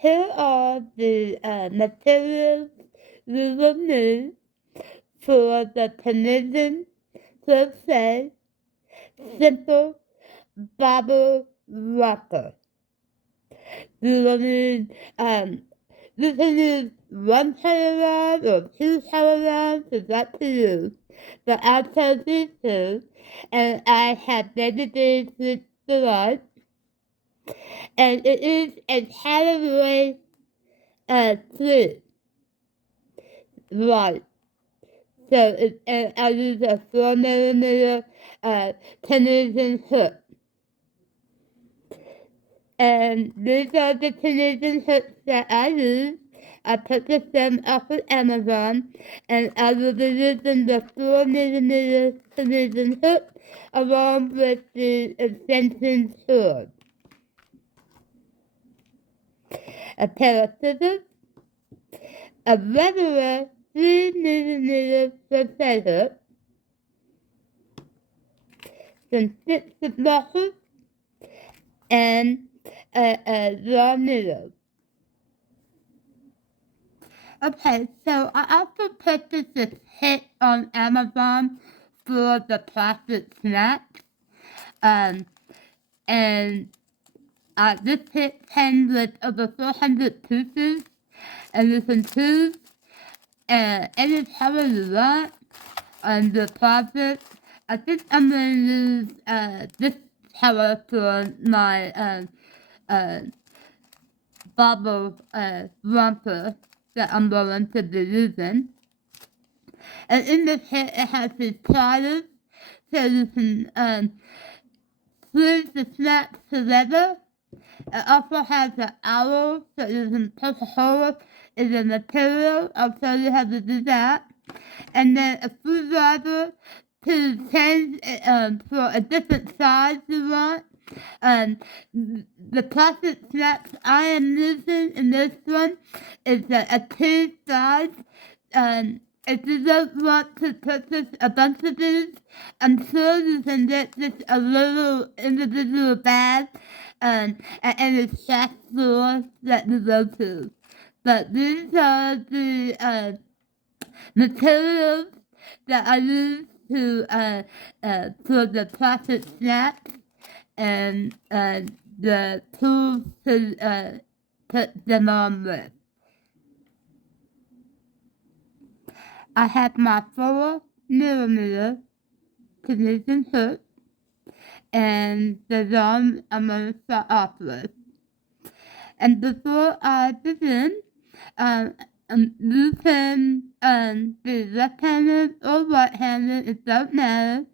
Here are the materials we will need for the Tunisian Crochet Simple Bobble Romper. We will need, you can use one color or two colors, it's up to you. But I chose these two, and I have dedicated the light, and it is a colorway three light. So I use a 4mm Tunisian hook. And these are the Tunisian hooks that I use. I purchased them off of Amazon, and I will be using the 4mm Tunisian hook along with the extension sword. A pair of scissors, a regular 3mm crochet hook, some sticks of moccasins, and a raw needle. Okay, so I also purchased this kit on Amazon for the plastic snacks. And this kit came with over 400 pieces, and you can choose any color you want on the project. I think I'm going to use this color for my Bobble Romper that I'm going to be using. And in the kit it has these pliers so you can squeeze the snaps together. It also has an owl so you can poke a hole in the material. I'll show you how to do that. And then a screwdriver to change it for a different size you want. The plastic snaps I am using in this one is a T size. If you don't want to purchase a bunch of these, I'm sure you can get just a little individual bag at any shop store that you go to. But these are the materials that I use to for the plastic snaps and the tools to put them on with. I have my 4mm Tunisian hook and the yarn I'm going to start off with. And before I begin, you can be left-handed or right-handed, it don't matter.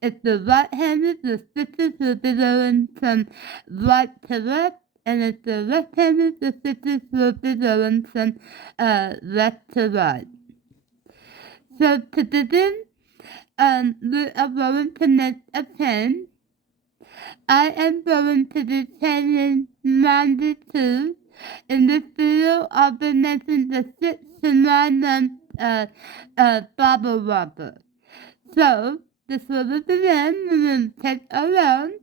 If you're right-handed, the stitches will be going from right to left, and if you're left-handed, the stitches will be going from left to right. So to begin, we are going to make a chain. I am going to be chaining 92. In this video, I'll be making the 6 to 9 month Bobble Romper. So, this will begin. We're going to take a round,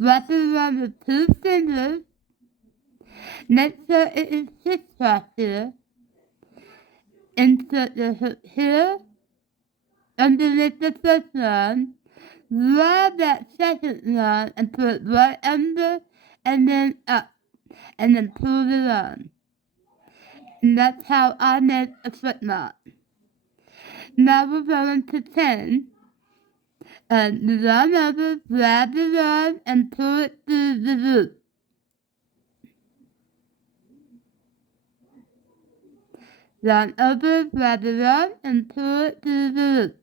wrap it around with 2 fingers, make sure it is crisscross here, insert the hook here, underneath the first line, grab that second line and put it right under and then up, and then pull it on. And that's how I make a foot knot. Now we're going to chain. The yarn over, grab the yarn and pull it through the loop. Yarn over, grab the yarn and pull it through the loop.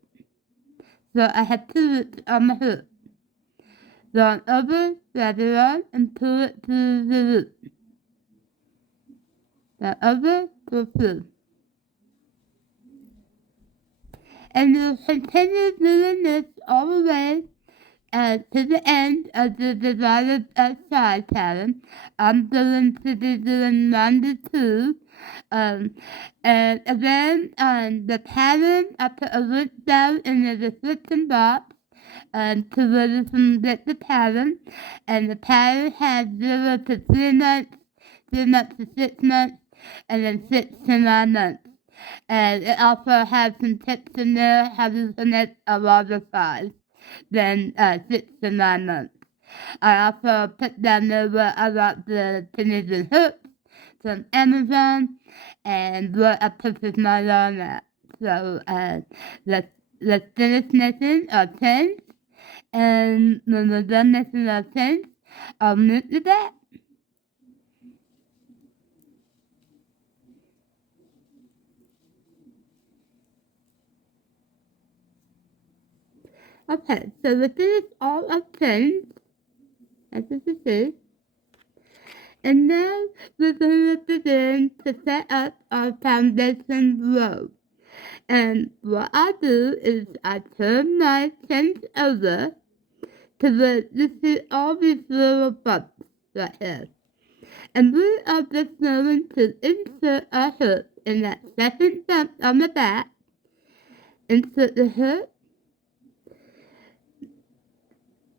So I have 2 loops on my hook. Yarn over, grab the yarn and pull it through the loop. Yarn over, pull through. And you'll continue doing this all the way to the end of the divided side pattern. I'm going to be doing 92. And again, the pattern, I put a link down in the description box to where you can get the pattern. And the pattern has 0 to 3 9 3 months to 6 months, and then 6 to 9 months. And it also has some tips in there how to connect a larger size than 6 to 9 months. I also put down there where I got the Tunisian hooks from Amazon and where I purchased my yarn at. So let's finish knitting our pins, and when we're done knitting our pins, I'll knit the back. Okay, so we finished all our pins, as you can see. And now we're going to begin to set up our foundation row. And what I do is I turn my pins over to where you see all these little bumps right here. And we are just going to insert our hook in that second bump on the back. Insert the hook.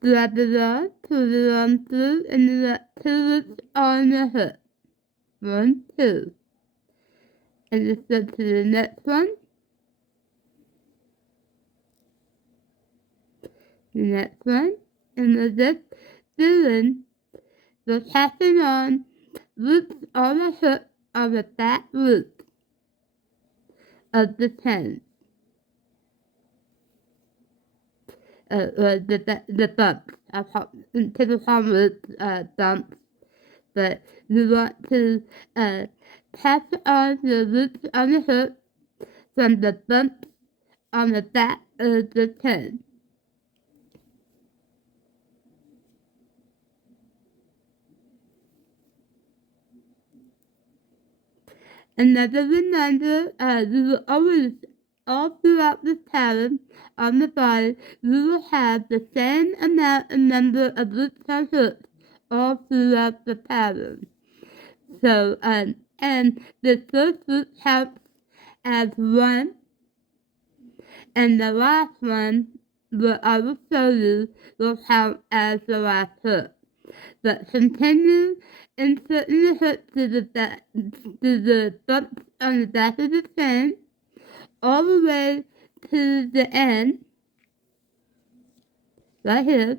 Grab the yarn, pull it on through, and then let 2 loops on the hook. 1, 2. And just go to the next one. The next one. And we're just doing the passing on loops on the hook on the back loop of the pin. The bumps. I call typical loop bumps. But you want to pass on the loops on the hook from the bumps on the back of the pin. Another reminder, you will always, all throughout this pattern, on the body, you will have the same amount and number of loops on hooks all throughout the pattern. So, and the first loop counts as 1, and the last one, what I will show you, will count as the last hook. But continue inserting the hook to the bumps on the back of the pin, all the way to the end, right here.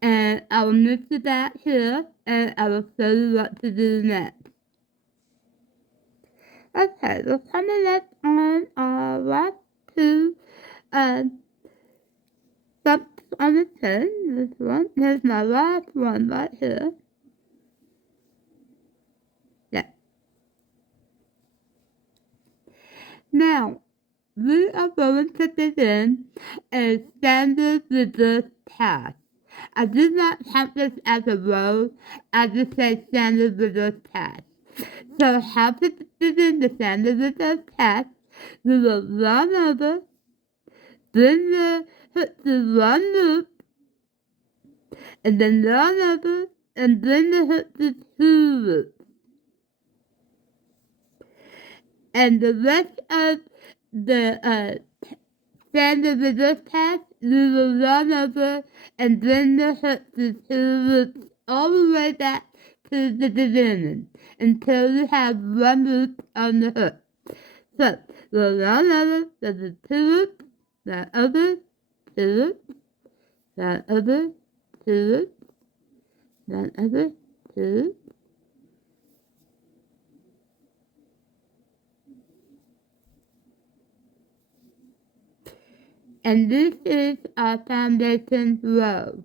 And I will move the back here, and I will show you what to do next. Okay, we're coming up on our last 2 bumps on the pin. This one, here's my last one right here. Yeah. Now, we are going to begin a standard reverse pass. I do not count this as a row, I just say standard reverse pass. So how to begin the standard reverse pass, we will run over, bring the hook to 1 loop, and then run over and bring the hook to 2 loops. And the rest of the standard reverse pass, we will run over and bring the hook to 2 loops all the way back to the beginning until you have 1 loop on the hook. So we'll run over to the 2 loops, that other 2 loops, that other 2 loops, that other 2 loops. And this is our foundation row.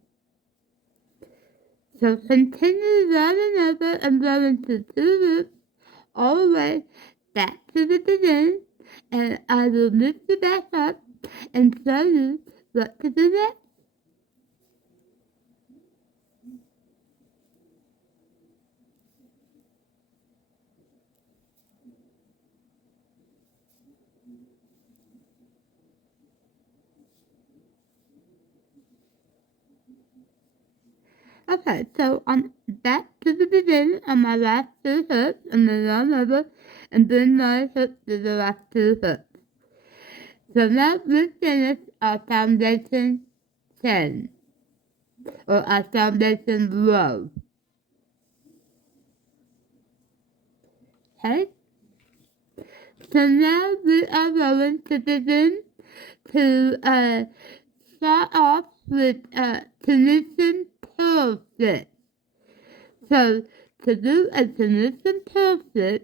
So continue running over and running to 2 loops all the way back to the beginning, and I will lift it back up and show you what to do next. Okay, so I'm back to the beginning on my last 2 hooks, and then run over and bring my hook to the last 2 hooks. So now we finish our foundation chain, or our foundation row. Okay? So now we are going to begin to start off with Tunisian Crochet. So to do a Tunisian Crochet,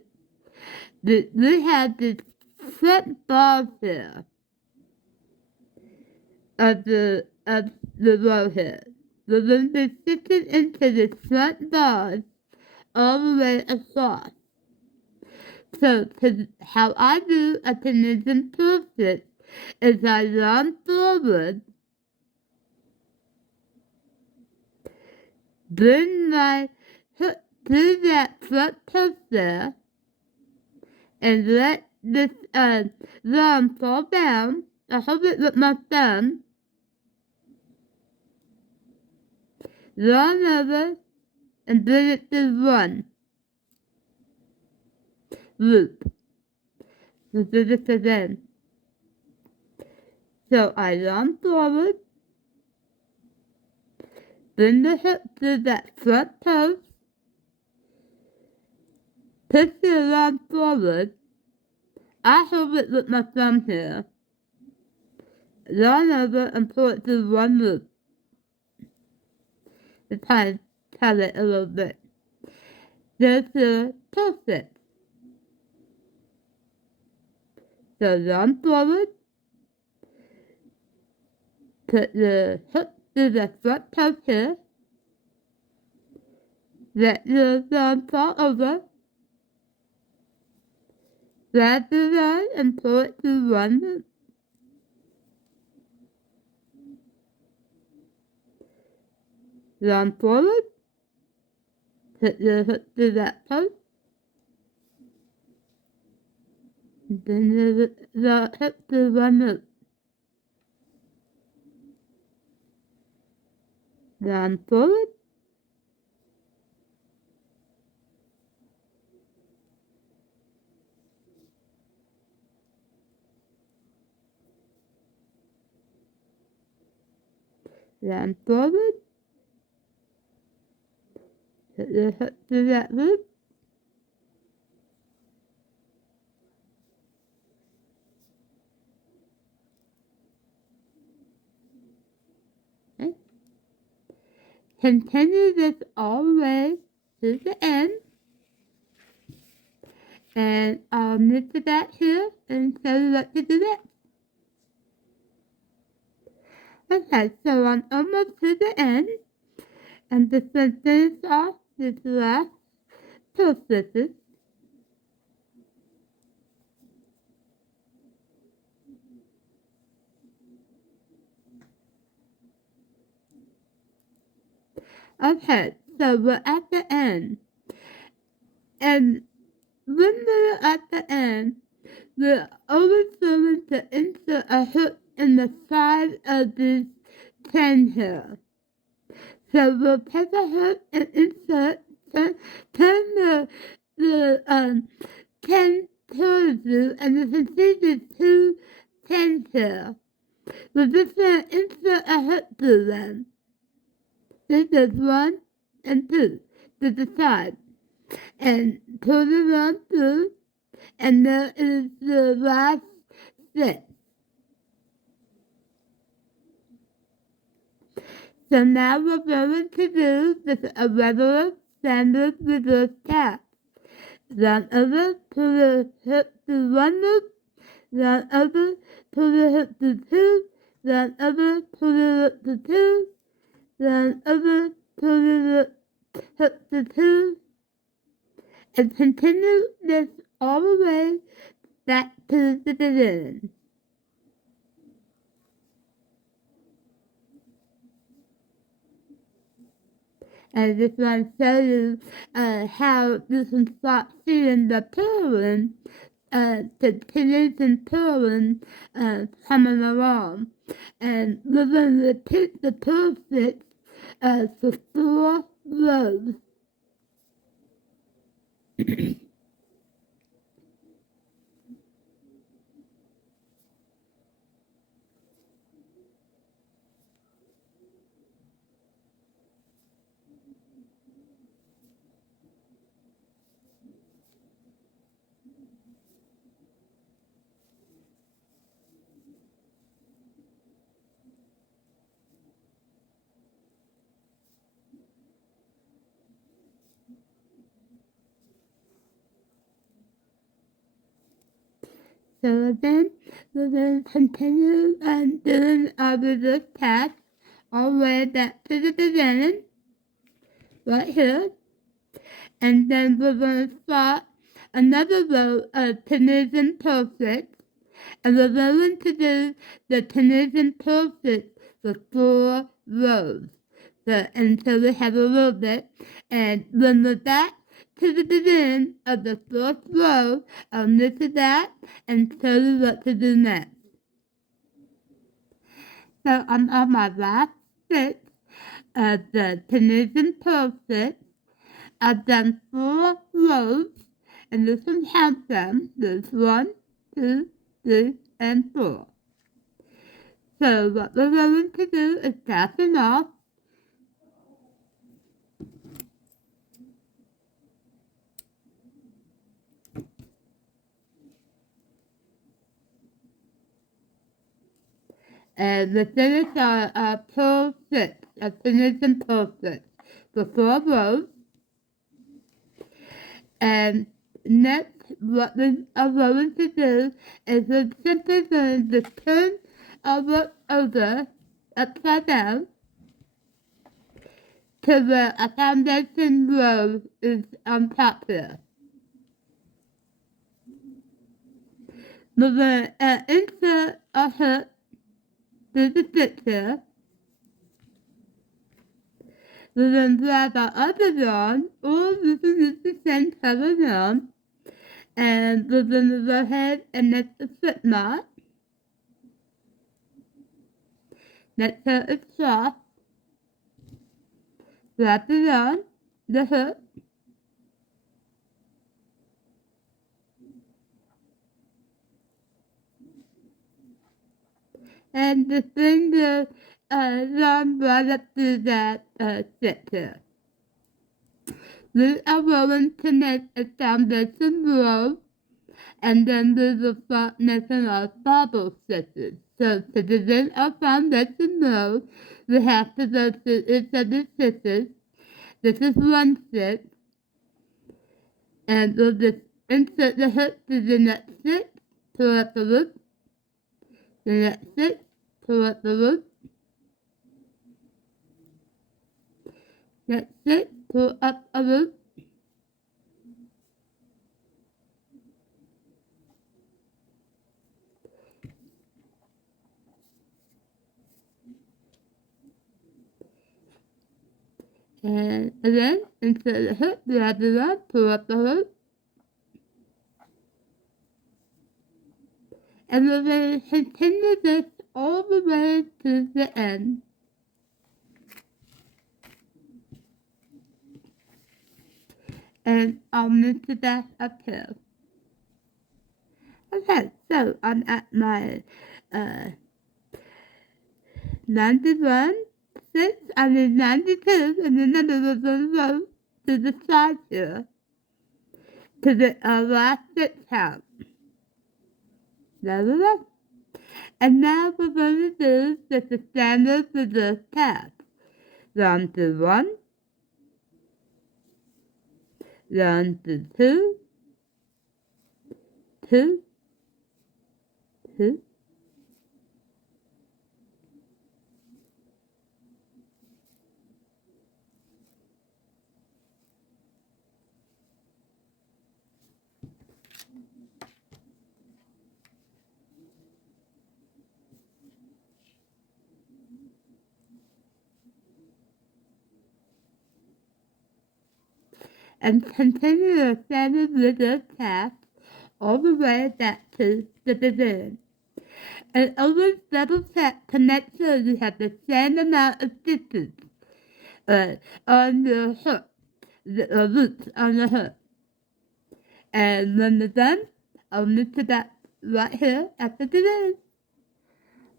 we have this front bar here of the row here. We're going to be stitching into the front bars all the way across. So how I do a Tunisian crochet is I run forward, bring my hook through that front post there, and let this yarn fall down. I hold it with my thumb, run over, and bring it to one loop. So do this again. So I run forward, bring the hook through that front post, push the yarn forward. I hold it with my thumb here, run over and pull it through one loop. To kind of tell it a little bit. There's the post-it. So run forward, put the hook through the front post here, let the yarn fall over, grab the yarn and pull it through one loop. Run forward, put the hook through that post, and then the hook through one loop. Run forward, run forward, put the hook through that loop, okay. Continue this all the way to the end. And I'll knit the back here and show you what to do next. Okay, so I'm almost to the end. And just going to finish off this last two stitches. Okay, so we're at the end. And when we're at the end, we're always going to insert a hook in the side of this pin here. So we'll take a hook and insert, turn the pin towards you, and you can see the two pins here. We're just going to insert a hook through them. This is one and two to the side. And pull them on through, and there is the last stitch. So now we're going to do just a regular standard reverse tap. Run over, pull the hook to one loop, run over, pull the hook to two, run over, pull the hook to two, run over, pull the hook to two, and continue this all the way back to the beginning. And I just want to show you how you can start seeing the purling, the Tunisian purling coming along. And we're going to repeat the purl stitch for 4 rows. So then we will continue doing our this task all the way back to the beginning, right here. And then we're going to start another row of Tunisian perfect. And we're going to do the Tunisian perfect for 4 rows. So until we have a little bit. And when we're back to the beginning of the first row, I'll knit to that and show you what to do next. So I'm on my last stitch of the Tunisian perfect. I've done 4 rows, and you can count them. There's 1, 2, 3, and 4. So what we're going to do is fasten off. And we finish our purl stitch, a finishing purl stitch for 4 rows. And next, what we are going to do is we're simply going to turn our work over upside down to where a foundation row is on top here. We're going to insert a hook through the stitch here. We're going to grab our other yarn, or we can use the same color yarn, and we're going to go ahead and make a slip knot. Make sure it's soft. Grab the yarn, the hook, and just bring the yarn right up to that stitch here. We are going to make a foundation row, and then we will start making our bobble stitches. So to begin our foundation row, we have to go through each of the stitches. This is 1 stitch, and we'll just insert the hook to the next stitch, pull up the loop, the next stitch, pull up the loop, next stitch, pull up a loop, and again, insert the hook, grab the yarn, pull up the hook, and we're going to continue this all the way to the end. And I'll move to that up here. Okay, so I'm at my 91, 6, I mean 92, and then we're going to go to the side here, to the last stitch count. There we go. And now we're going to do the standard for this tab. Round to 1, round to 2, 2, 2, and continue the standard with this task all the way back to the beginning. And always double check to make sure you have the same amount of stitches on the hook, the loops on the hook. And when we're done, I'll move to that right here at the beginning.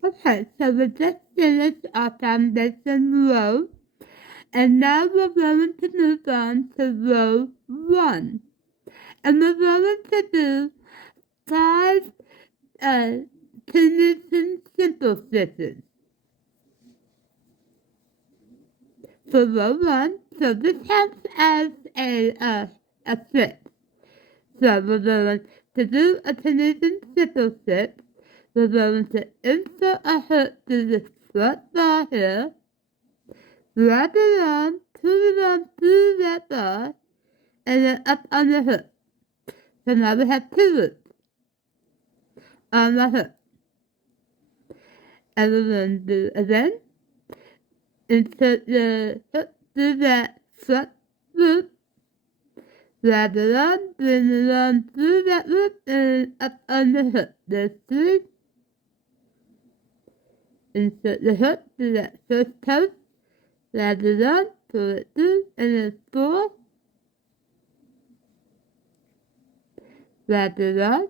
Okay, so we just finished our foundation row, and now we're going to move on to row 1. And we're going to do 5 Tunisian simple stitches for row 1. So this counts as a stitch. So we're going to do a Tunisian simple stitch, we're going to insert a hook through the front bar here, wrap it on, pull it on through that bar, and then up on the hook. So now we have 2 loops on the hook. And we're going to do again, insert the hook through that front loop, wrap it on, bring it on through that loop, and up on the hook. There's 3. Insert the hook through that first post, wrap it on, pull it through, and then 4. Wrap it on,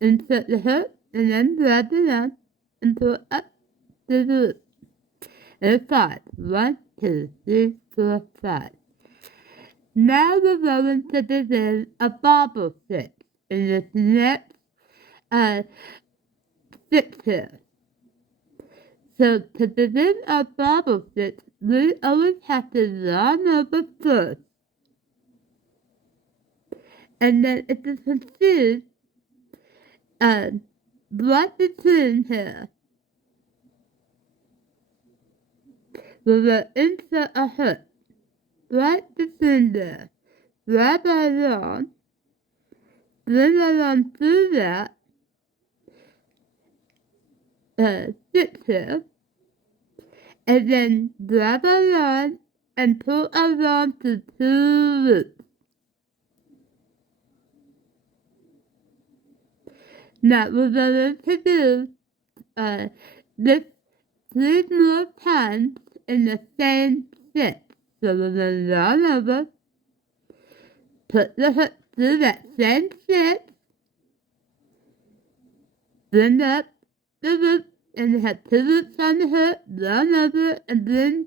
insert the hook, and then wrap it on, and pull it up to the loop. And 5. 1, 2, 3, 4, 5. Now we're going to begin a bobble stitch in this next stitch here. So to begin our bobble stitch, we always have to yarn over first. And then if you can see, right between here, we will insert a hook. Right between there, grab our yarn, bring our yarn through that stitch here, and then grab our yarn and pull our yarn to 2 loops. Now we're going to do this 3 more times in the same stitch. So we're going to yarn over, put the hook through that same stitch, bring up the loop, and we have 2 loops on the hook, yarn over, and bring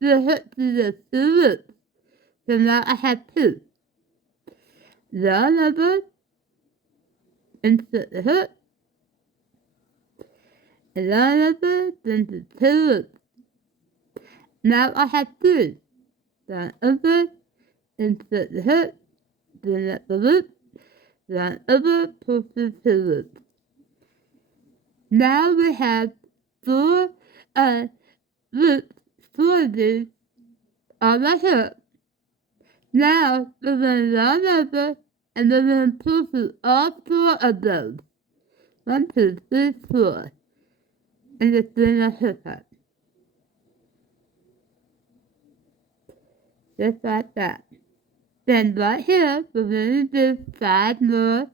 the hook through the 2 loops. So now I have 2. Yarn over, insert the hook, and yarn over, bring the 2 loops. Now I have 3. Yarn over, insert the hook, bring up the loop, yarn over, pull through 2 loops. Now we have 4 loops, 4 of these on the hook. Now we're going to yarn over, and we're going to pull through all 4 of those. 1, 2, 3, 4. And just bring our hook up. Just like that. Then right here, we're going to do 5 more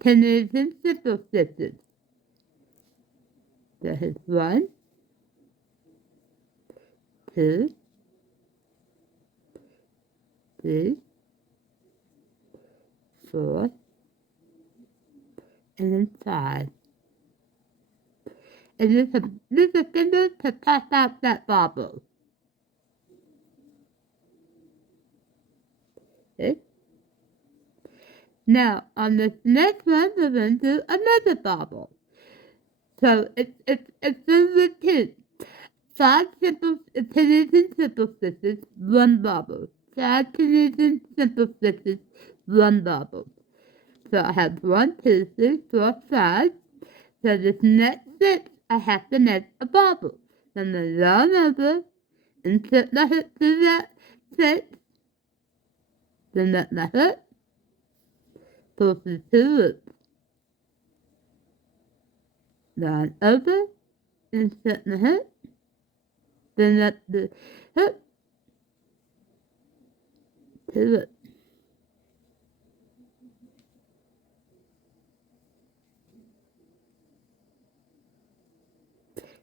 Tunisian simple stitches. There's 1, 2, 3, 4, and then 5. And use a finger to pass out that bobble. Okay. Now, on this next one, we're going to do another bobble. So it's a routine. 5 Tunisian simple stitches, 1 bobble. 5 Tunisian simple stitches, 1 bobble. So I have 1, 2, 3, 4, 5. So this next stitch, I have to make a bobble. So I'm going to yarn over, insert the hook through that stitch, then let the hook, pull through 2 loops. Yarn over, insert the hook, then let the hook, 2 loops.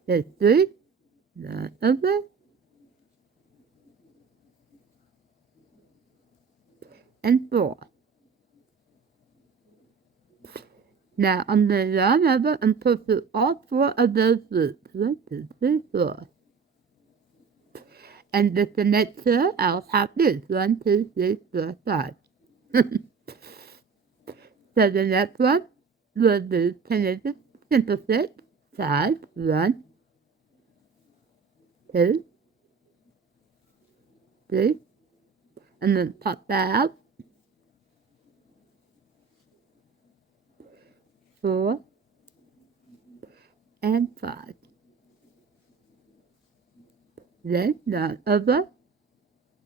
There's 3, yarn over, and 4. Now I'm going to yarn over and pull through all 4 of those loops. 1, 2, 3, 4. And just to make sure, I'll have this. 1, 2, 3, 4, 5. So the next one, we'll do Tunisian simple stitch. 5, 1, 2, 3, and then pop that out. 4, and 5. Then yarn over,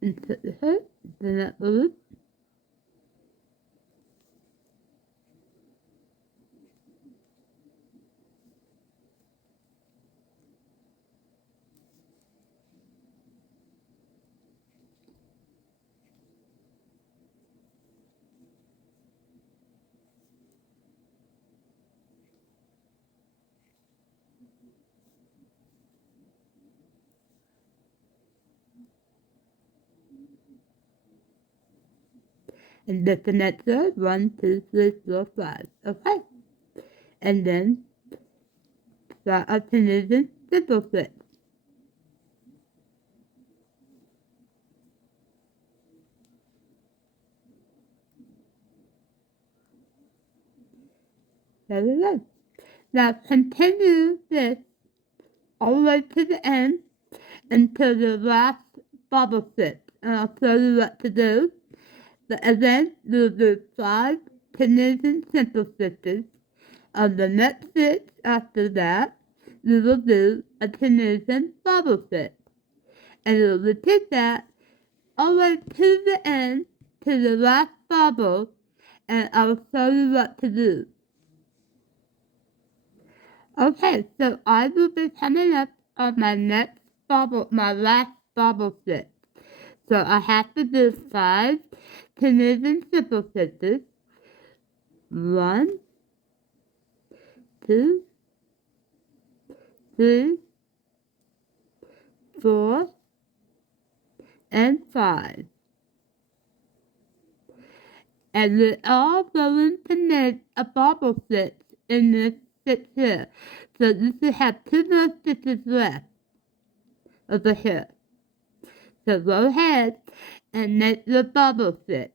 insert the hook, then up the loop, and disconnect the 1, 2, 3, 4, 5. Okay? And then start a Tunisian simple stitch. There we go. Now continue this all the way to the end until the last bobble stitch. And I'll show you what to do. And then you'll do 5 Tunisian simple stitches. On the next stitch after that, you will do a Tunisian bobble stitch. And you'll repeat that all the way to the end, to the last bobble, and I'll show you what to do. Okay, so I will be coming up on my next bobble, my last bobble stitch. So I have to do 5 Tunisian simple stitches. 1, 2, 3, 4, and 5. And we're all going to make a bobble stitch in this stitch here. So you should have 2 more stitches left over here. So go ahead and make the bobble stitch.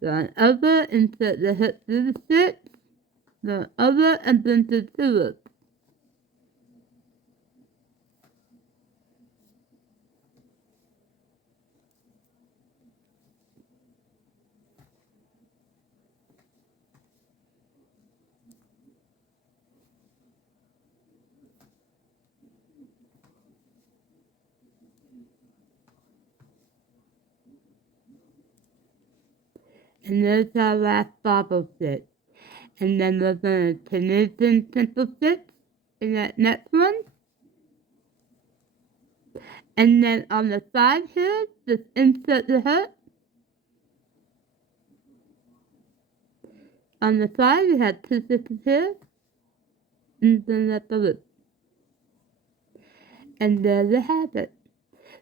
Yarn over, insert the hook through the stitch, yarn over and then to 2 loops. And there's our last bobble stitch. And then we're going to Tunisian simple stitch in that next one. And then on the side here, just insert the hook. On the side, we have 2 stitches here. And then at the loop. And there we have it.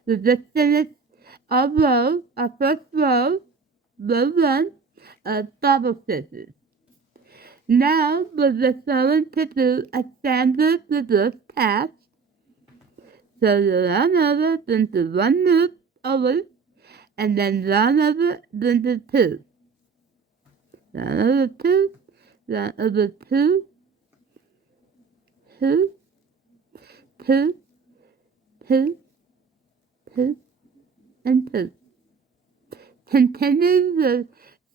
We just finished our row, our first row 1 of bobble stitches. Now we're just going to do a standard reverse pass. So you yarn over, then do 1 loop over, and then yarn over, then do 2. Yarn over 2, yarn over 2, 2, 2, 2, 2, and 2. Continue the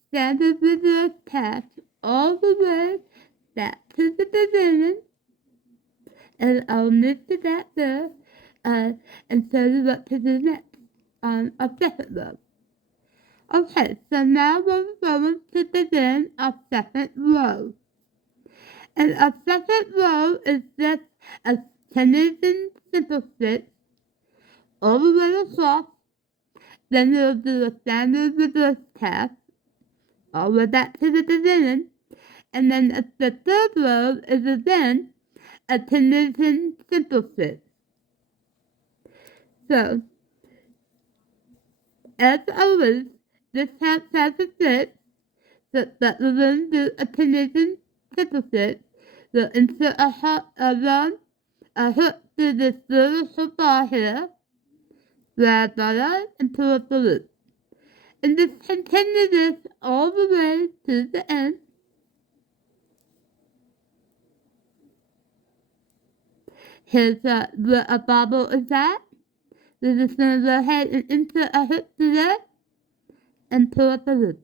standard reverse pass all the way back to the beginning, and I'll move to that there, and show you what to do next on our second row. Okay, so now we're going to begin our second row. And our second row is just a Tunisian simple stitch all the way across. Then we'll do a standard reverse pass all the way back to the beginning. And then the third row is again a Tunisian simple stitch. So, as always, this counts as a stitch, so that we're going to do a Tunisian simple stitch. We'll insert a hook through this little bar here, grab that and pull up the loop. And just continue this all the way to the end. Here's where a bobble is at. We're just going to go ahead and insert a hook through there and pull up the loop.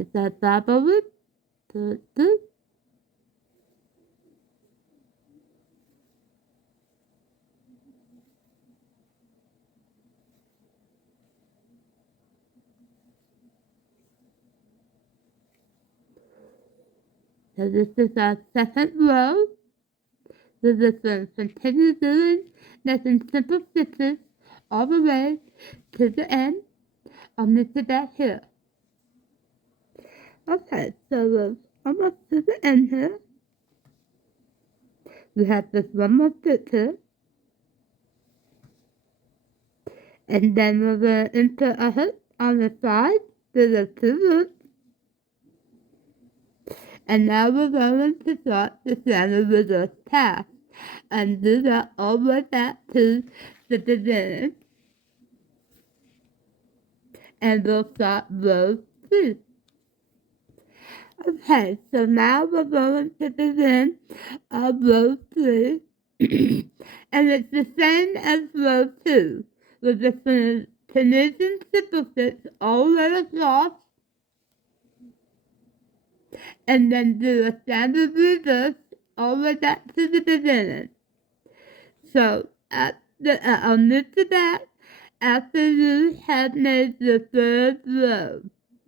Is that bubble? Good, good. So this is our second row. So this one continue doing nothing simple stitches all the way to the end only to that here. Okay, so we're almost to the end here. We have this one more stitch here. And then we're going to insert a hook on the side to the two loops. And now we're going to start the center reverse pass and do that all the way back to the beginning. And we'll start row 2. Okay, so now we're going to begin row 3. And it's the same as row 2. We're just going to Tunisian simple stitch all the way across and then do a standard reverse all the way back to the beginning. So I'll move to that after you have made the third row,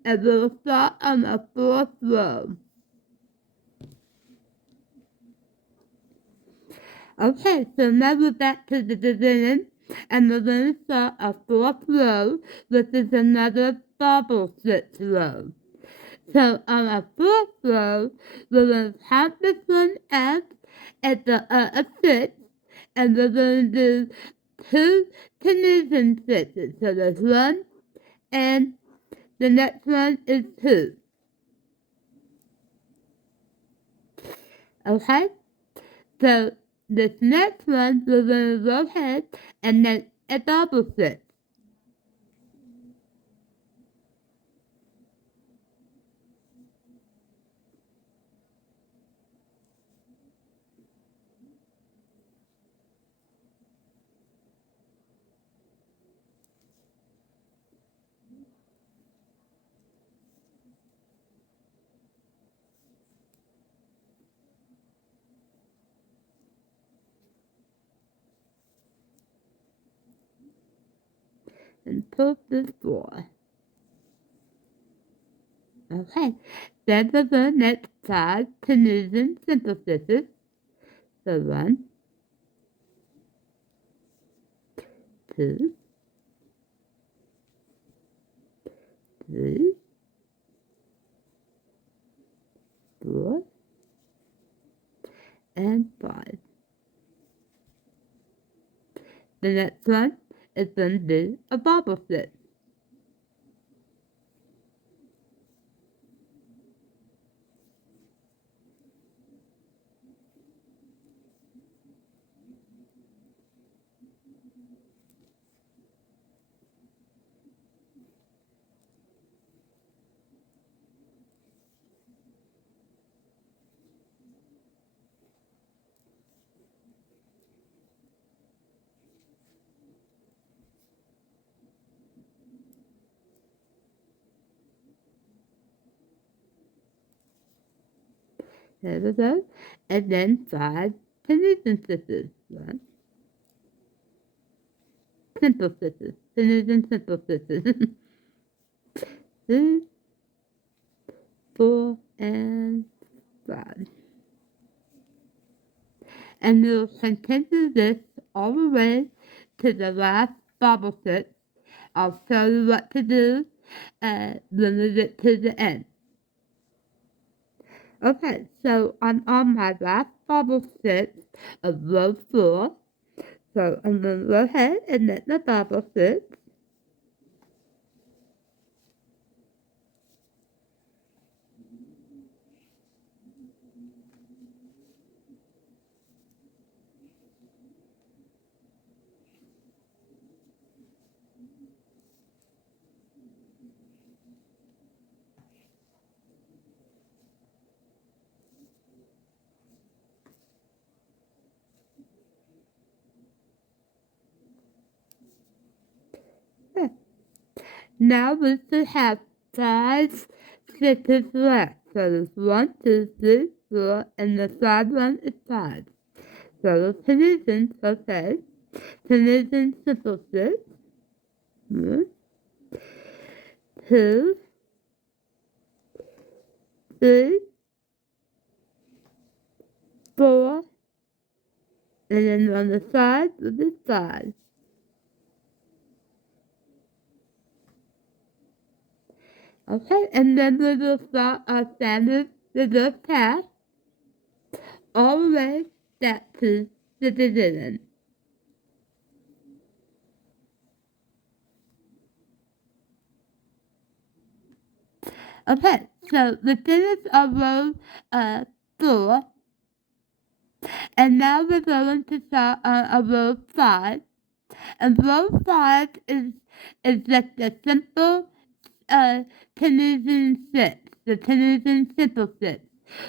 and we'll start on the fourth row. Okay, so now we're back to the beginning, and we're going to start a fourth row, which is another bobble stitch row. So on our fourth row, we're going to count this one as a stitch, and we're going to do 2 Tunisian stitches. So there's 1, and the next one is 2. Okay? So this next one, we're going to go ahead and make a double stitch. And pull this 4. Okay, then we're going to make 5 Tunisian simple stitches. So 1, 2, 3, 4, and 5. The next one is going to be a bobble stitch. There we go. And then 5 Tunisian stitches. 1, simple stitches. Tunisian simple stitches. 3, 4, and 5. And we'll continue this all the way to the last bobble stitch. I'll show you what to do when we get to the end. Okay, so I'm on my last bobble stitch of row 4. So I'm going to go ahead and knit the bobble stitch. Now we should have 5 stitches left. So there's 1, 2, 3, 4, and the side one is 5. So the Tunisian crochet, Tunisian simple stitch, 1, 2, 3, 4, and then on the side will be 5. Okay, and then we will start our standard scissors path all the way back to the beginning. Okay, so the finish of row 4, and now we're going to start on row 5. And row 5 is just a simple Tunisian stitch, the Tunisian simple stitch.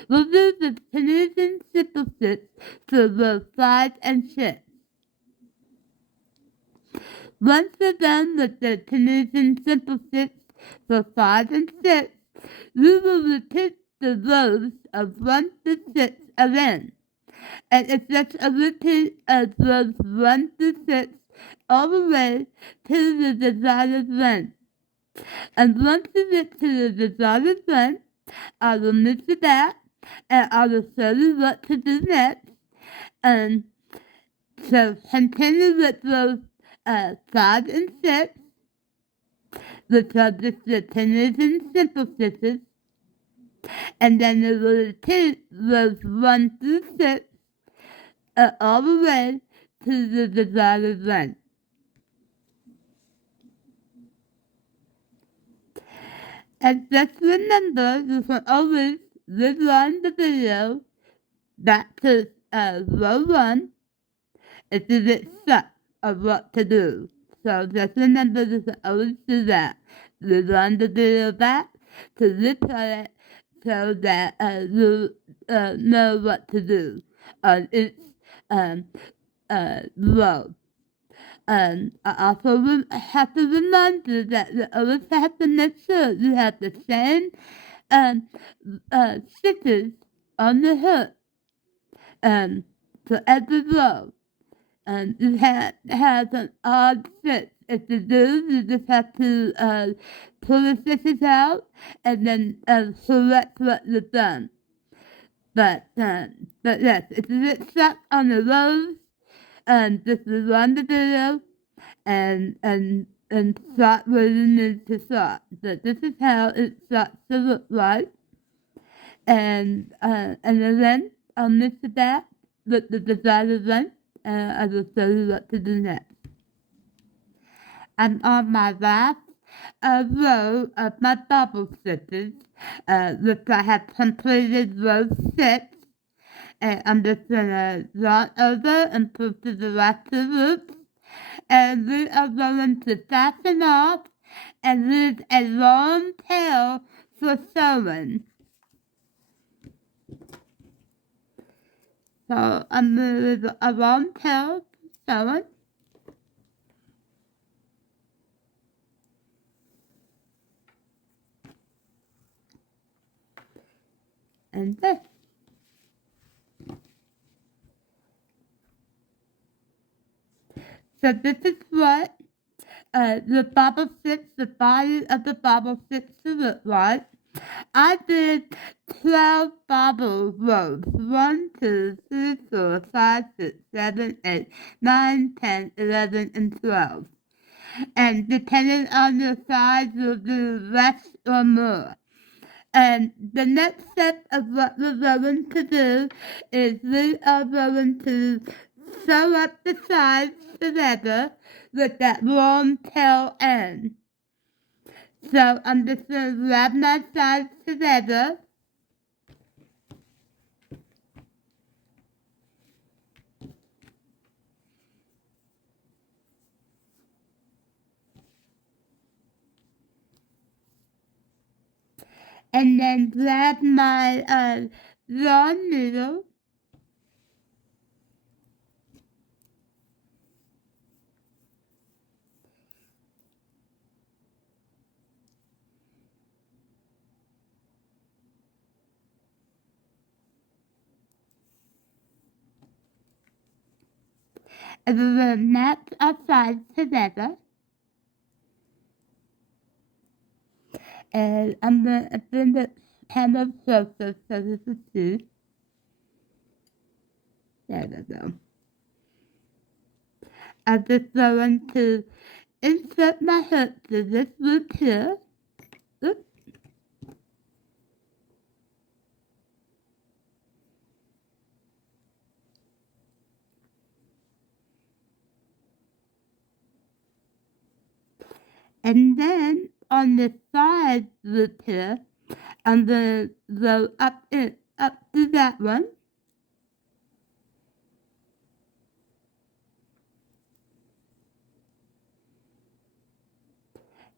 We'll do the Tunisian simple stitch for row 5 and 6. Once we're done with the Tunisian simple stitch for 5 and 6, we will repeat the rows of 1 to 6 again. And it's just a repeat of rows 1 to 6 all the way to the desired length. And once you get to the desired length, I will move you back and I will show you what to do next. And so continue with rows 5 and 6, which are just the Tunisian simple stitches, and then we will repeat rows 1 through 6 all the way to the desired length. And just remember, you can always rewind the video back to row 1 if you get stuck of what to do. So just remember you can always do that. Rewind the video back to replay it so that you know what to do on each row. I also have to remind you that you always have to make sure you have the same stitches on the hook for every row. You have an odd stitch. If you do, you just have to pull the stitches out and then select what you've done. But yes, if you get stuck on the rows, just rewind the video and start where you need to start. So this is how it starts to look like. And then I'll mix it back with the desired length, and I will show you what to do next. And on my last row of my bobble stitches, which I have completed row 6, and I'm just gonna yarn over and pull to the last two loops, and we are going to fasten off and leave a long tail for sewing. So I'm going to leave a long tail for sewing. And this. So this is what the bobble stitch, the body of the bobble stitch to look like. I did 12 bobble rows. 1, 2, 3, 4, 5, 6, 7, 8, 9, 10, 11, and 12. And depending on your size, you'll do less or more. And the next step of what we're going to do is we are going to sew up the sides together with that long tail end. So I'm just going to grab my sides together. And then grab my long needle. and we will match our sides together. And I'm going to bring it kind of closer so you can see. There we go. I'm just going to insert my hook to this loop here. Oops. And then on the side loop here, I'm going to go up to that one.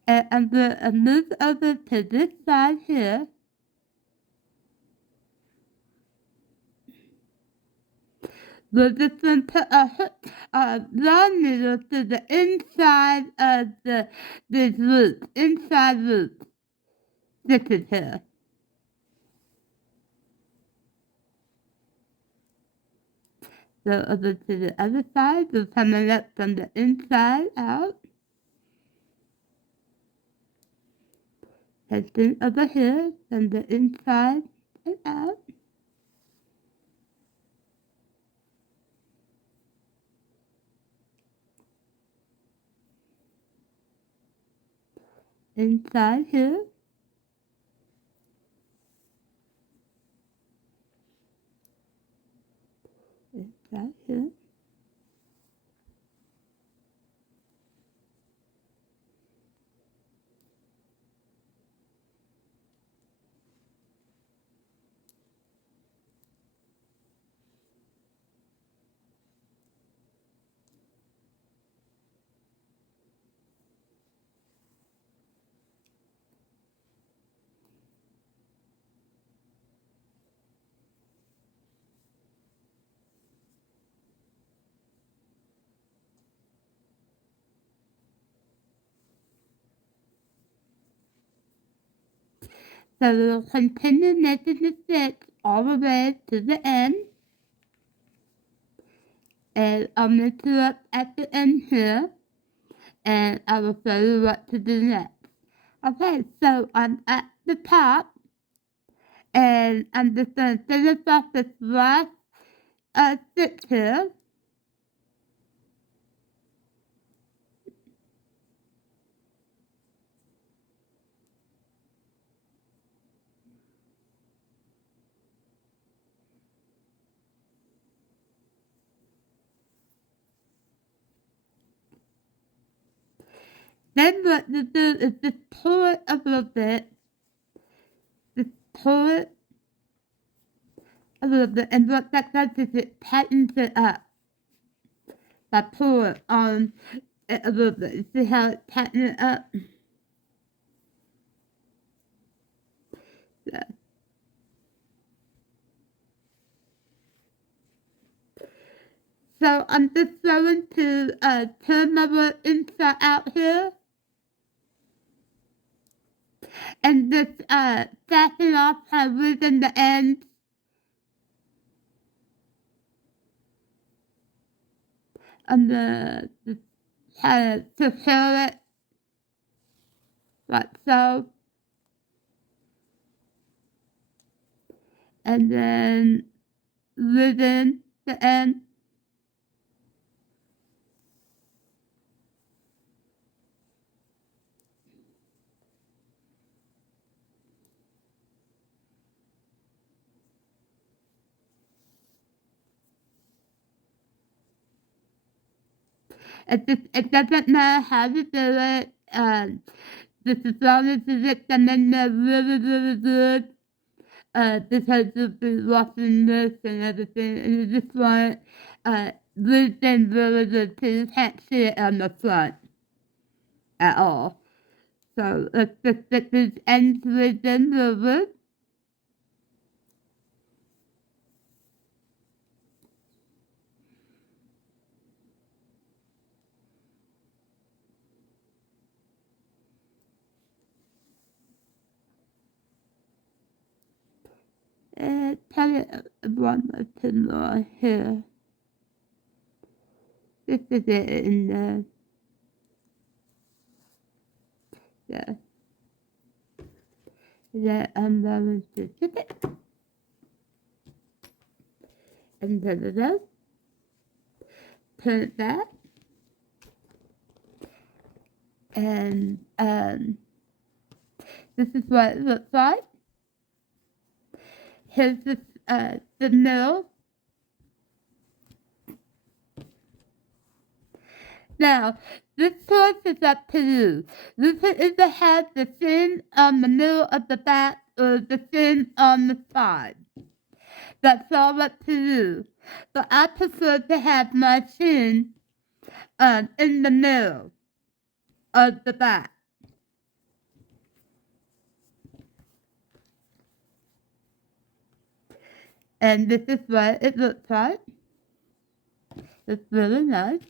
And I'm going to move over to this side here. We're just going to put a long needle to the inside of this loop, inside loop. This is here. So over to the other side, we're coming up from the inside out. And then over here, from the inside and out. Inside here. Inside here. So we'll continue making the stitch all the way to the end. And I'll make it up at the end here. And I will show you what to do next. Okay, so I'm at the top. And I'm just going to finish off this last stitch here. Then what you do is just pull it a little bit. Just pull it a little bit. And what that does is it tightens it up. I pull it on it a little bit. You see how it tightens it up? Yeah. So I'm just going to turn my work inside out here. And just fasten off my within the end. I'm gonna just kind of secure it like so. And then within the end. It doesn't matter how you do it. Just as long as you get them in there really, really good. Because you'll be washing this and everything, and you just want it loose and really good so you can't see it on the front at all. So let's just get these ends loose and really. Tell it one or two more here. This is it in I'm going to tip it and turn it back, and this is what it looks like. Here's the middle. Now, this choice is up to you. You can either have the fin on the middle of the back or the fin on the side. That's all up to you. But I prefer to have my fin in the middle of the back. And this is what it looks like. It's really nice.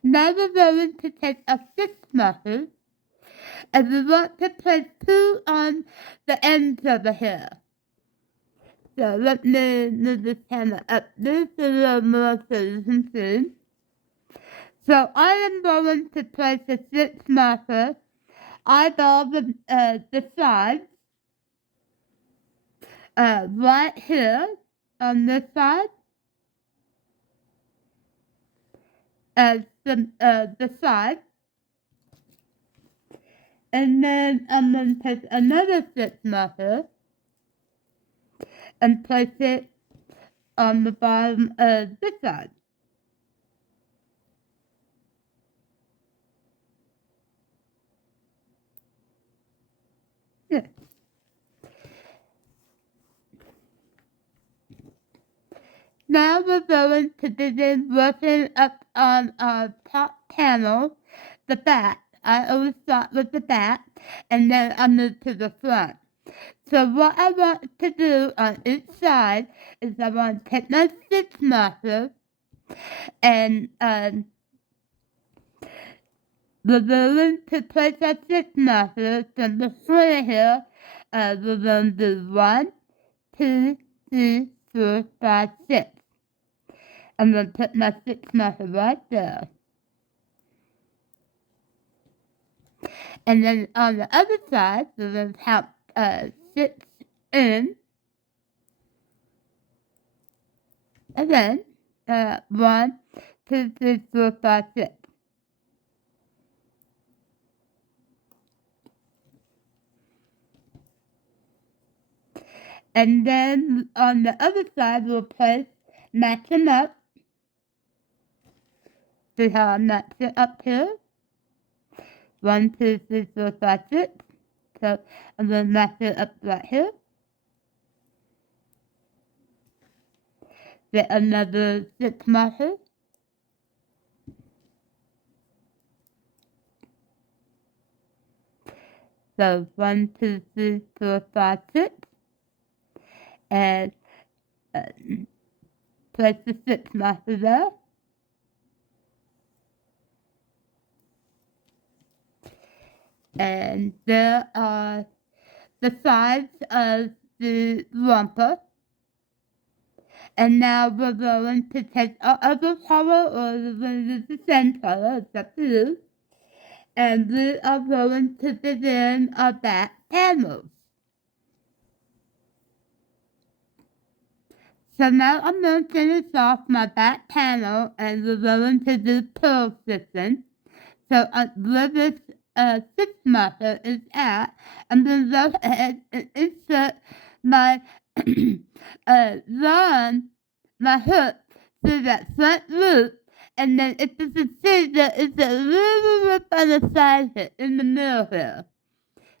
Now we're going to take a stitch marker, and we want to place 2 on the ends of the hair. So let me move this camera up just a little more so you can see. So I am going to place a stitch marker eyeball the sides right here on this side as the side, and then I'm going to take another stitch marker and place it on the bottom of this side. Yeah. Now we're going to begin working up on our top panel, the back. I always start with the back, and then I move to the front. So what I want to do on each side is I want to take my stitch marker, and we're going to place our stitch marker from the front here. We're going to do 1, 2, 3, 4, 5, 6. I'm going to put my stitch marker right there. And then on the other side, we're going to count 6 in. And then 1, 2, 3, 4, 5, 6. And then on the other side, we'll match them up. See how I match it up here? 1, 2, 3, 4, 5, 6. So I'm going to match it up right here. Get another stitch marker. So 1, 2, 3, 4, 5, 6. And place the stitch marker there. And there are the sides of the romper. And now we're going to take our other color, or we're going to use the same color, it's up to you. And we are going to begin our back panels. So now I'm going to finish off my back panel, and we're going to do pearl stitching. So where this stitch marker is at, I'm going to go ahead and insert my my hook through that front loop, and then if you can see, there is a little loop on the side here, in the middle here.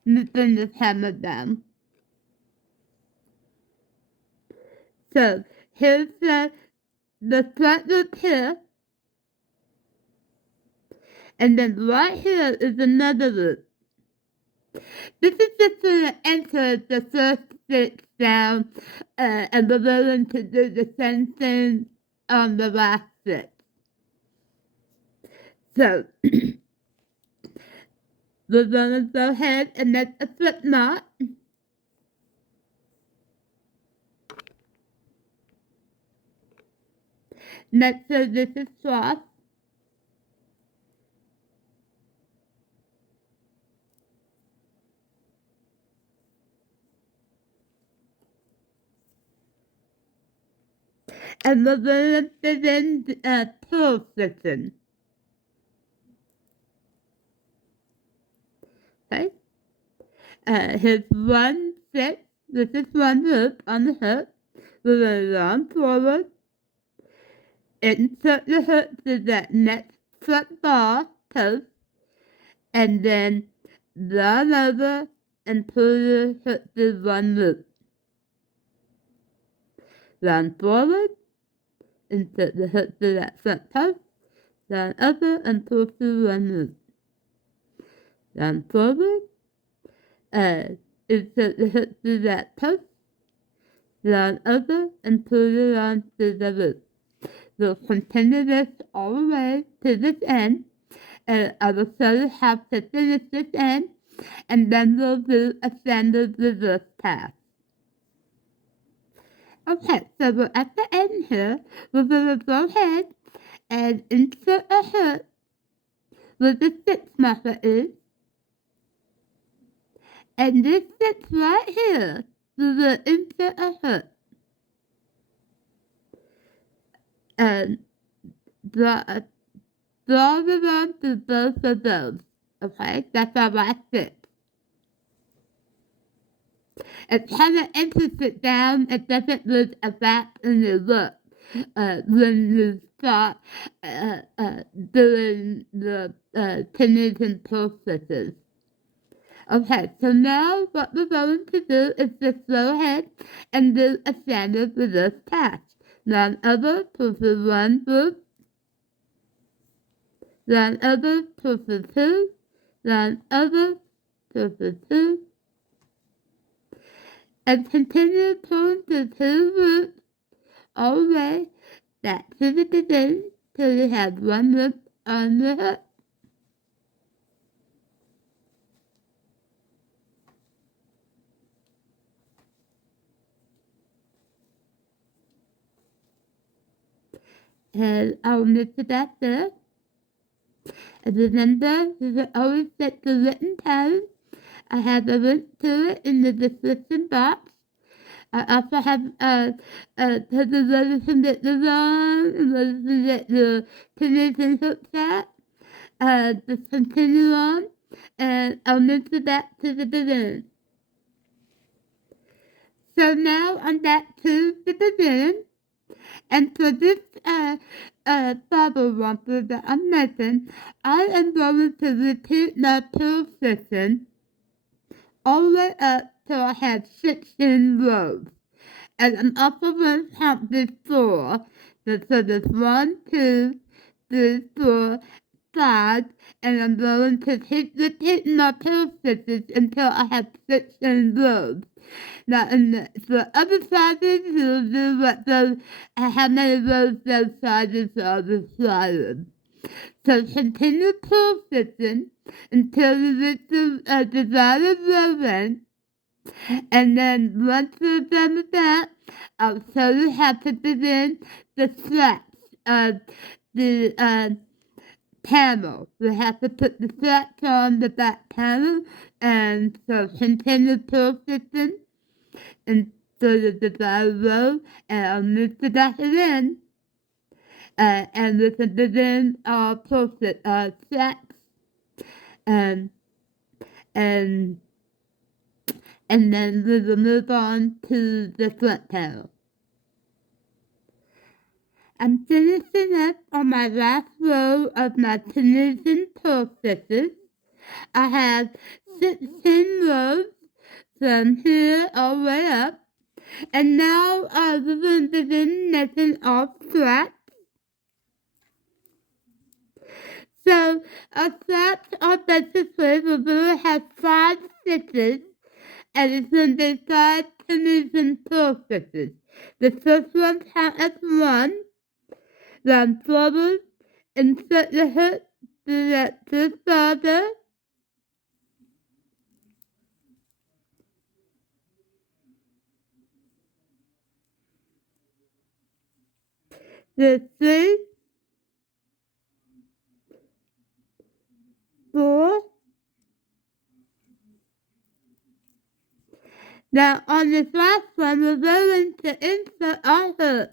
Let me bring this hammer down. So here's the front loop here, and then right here is another loop. This is just to enter the first stitch down, and we're going to do the same thing on the last stitch. So we're going to go ahead and make a slip knot. Make sure this is soft. And we're going to begin pearl stitching. Okay? Here's one stitch. This is one loop on the hook. We're going to run forward. Insert the hook to that next front bar post. And then run over and pull the hook through one loop. Run forward. Insert the hook through that front post. Run over and pull through one loop. Run forward. Insert the hook through that post. Run over and pull the yarn through the loop. We'll continue this all the way to this end, and I will show you how to finish this end, and then we'll do a standard reverse pass. Okay, so we're at the end here. We're going to go ahead and insert a hook where the stitch marker is, and this stitch right here, we will insert a hook. And draw the line through both of those. Okay, that's our last stitch. It kind of enters it down. It doesn't lose a gap in your look when you start doing the Tunisian processes. Okay, so now what we're going to do is just go ahead and do a standard reverse pass. Run over, pull through one loop, run over, pull through two, run over, pull through two, and continue pulling through two loops all the way back to the beginning till you have one loop on the hook. And I'll knit it back there. And remember, you can always get the written pattern. I have a link to it in the description box. I also have put the letters to get the yarn, and letters to get the Tunisian hook set. Just continue on, and I'll knit it back to the beginning. So now I'm back to the beginning. And for this bobble romper that I'm making, I am going to repeat my purl stitching all the way up till I have 16 rows. And I'm also going to count before. So there's 1, 2, 3, 4, 5, and I'm going to keep repeating my purl stitches until I have 16 rows. Now, in the other sizes, you'll do what those, how many rows those sizes are required. So continue purl stitching until you reach the desired row length. And then once you're done with that, I'll show you how to begin the straps of the panel. We have to put the straps on the back panel, and so continue purl stitching until the desired row, and I'll move to back again. And we can begin our purl straps, and and then we will move on to the front panel. I'm finishing up on my last row of my Tunisian purl stitches. I have 16 rows from here all the way up, and now we're going to begin knitting our straps. So our straps are basically, we're going to have 5 stitches, and it's going to be 5 Tunisian purl stitches. The first one count as 1, run forward, insert the hook to the shoulder, the 3, 4. Now on this last one, we're going to insert our hook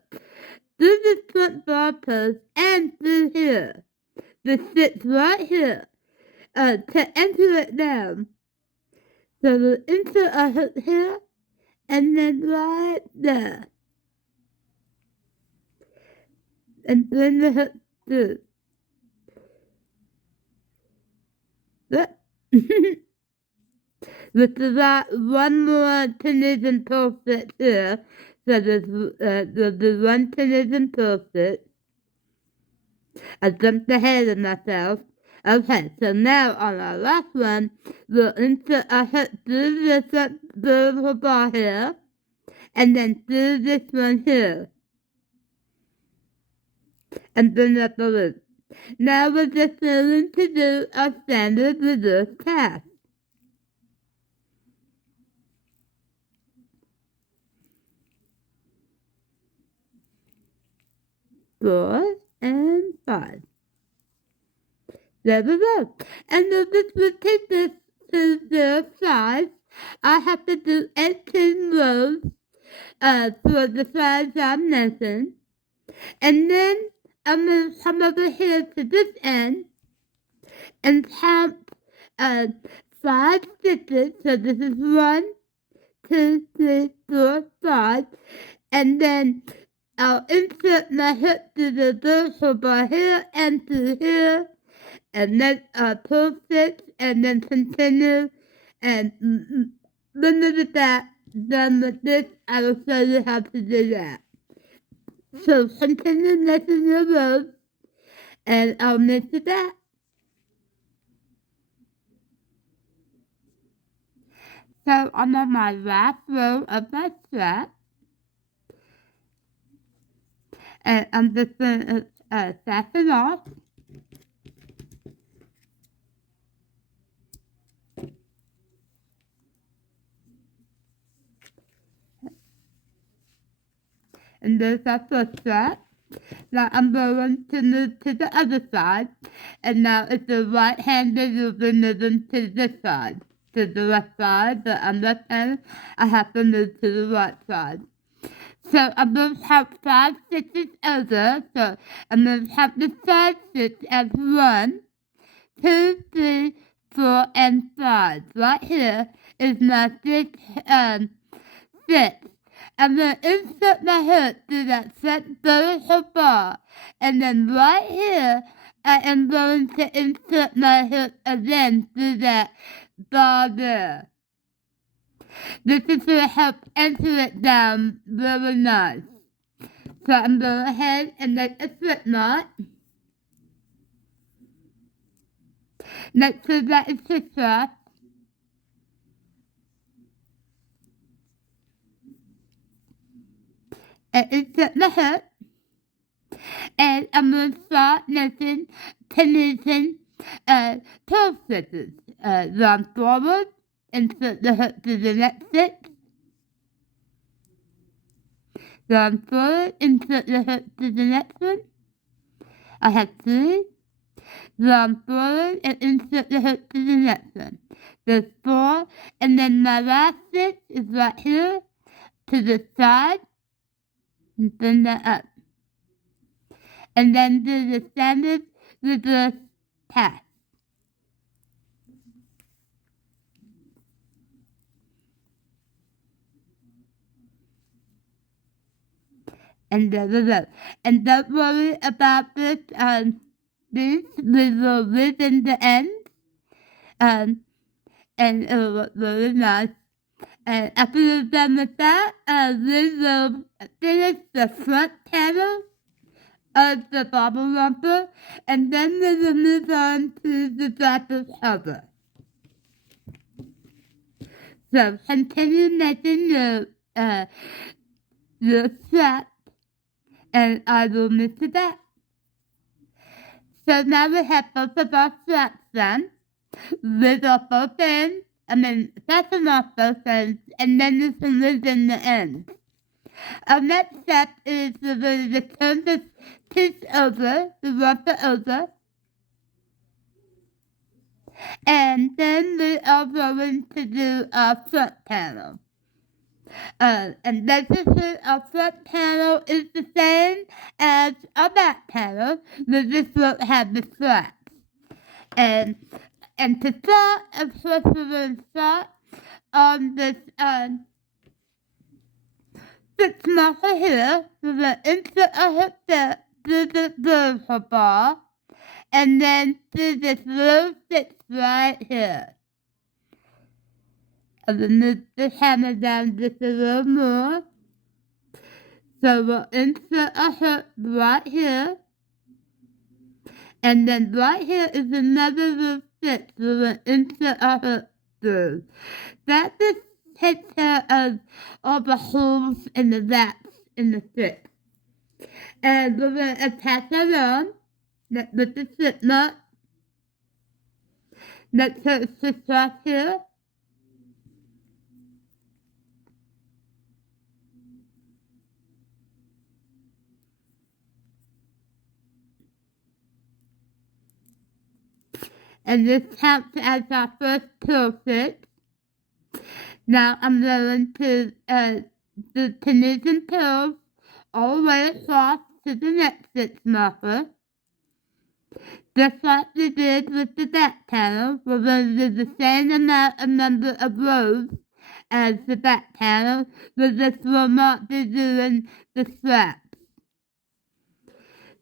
through the front Rompers and through here. The stitch right here to enter it down. So we'll insert our hook here and then right there. And bring the hook through. With that one more Tunisian crochet here. So there's one Tunisian crochet. I jumped ahead of myself. Okay, so now on our last one, we'll insert our hook through this little bar here, and then through this one here, and bring up the loop. Now we're just going to do our standard reverse cast. 4 and 5. There we go. And if this would take this to the size, I have to do 18 rows for the size I'm missing. And then I'm going to come over here to this end and count 5 stitches. So this is 1, 2, 3, 4, 5. And then I'll insert my hook through the vertical bar here and through here. And then pull stitch and then continue. And when with that, done with this, I will show you how to do that. So continue making your rows, and I'll make you that. So I'm on my last row of my strap, and I'm just going to fasten off. And there's our first strap. Now I'm going to move to the other side, and now it's the right-handed, you'll be moving to this side. To the left side, but I'm left-handed, I have to move to the right side. So I'm going to have 5 stitches over, so I'm going to have the side stitch as 1, 2, 3, 4, and 5. Right here is my stitch. I'm going to insert my hook through that front vertical bar, and then right here, I am going to insert my hook again through that bar there. This is going to help enter it down really nice. So I'm going ahead and make a slip knot. Next to that is the strap. And insert the hook. And I'm going to start making Tunisian toe stitches. Run forward, insert the hook to the next stitch. Run forward, insert the hook to the next one. I have 3. Run forward and insert the hook to the next one. There's 4, and then my last stitch is right here to the side, and bring that up. And then do the standard reverse pass. And there we go. And don't worry about this. These we will leave in the end. And it will look really nice. And after you're done with that, we will finish the front panel of the Bobble Romper, and then we will move on to the dropper cover. So continue making your strap, and I will move to that. So now we have both of our straps done. Lid off both ends, fasten off both ends, and then you can lid in the end. Our next step is we're going to turn this piece over, the romper over, and then we are going to do our front panel. And basically our front panel is the same as our back panel, but this won't have the straps. And to start, of course, we're going to start on this six marker here. We're going to insert our hook there through the vertical bar, and then through this little stitch right here. I'm going to move the hammer down just a little more. So we'll insert a hook right here. And then right here is another little stitch we're going to insert a hook through. That just takes care of all the holes and the gaps in the stitch. And we're going to attach it on with the slip knot. Let's put a stitch right here. And this counts as our first purl stitch. Now I'm going to do Tunisian purls all the way across to the next stitch marker. Just like we did with the back panel, we're going to do the same amount of number of rows as the back panel, but this will not be doing the straps.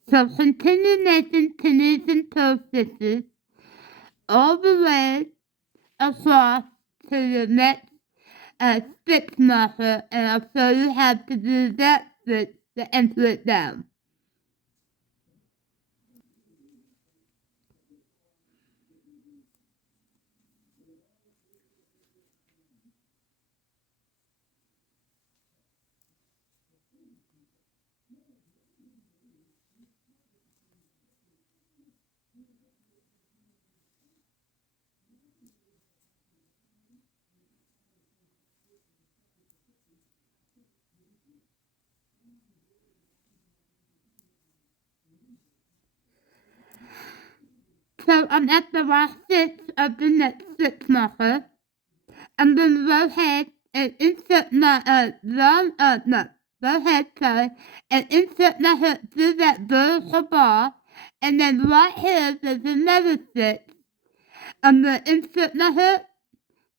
So continue making Tunisian purl stitches all the way across to the next stitch marker, and I'll show you how to do that stitch to enter it down. So I'm at the last stitch of the next stitch marker. I'm going to go ahead and insert my and insert my hook through that vertical bar, and then right here there's another stitch. I'm going to insert my hook,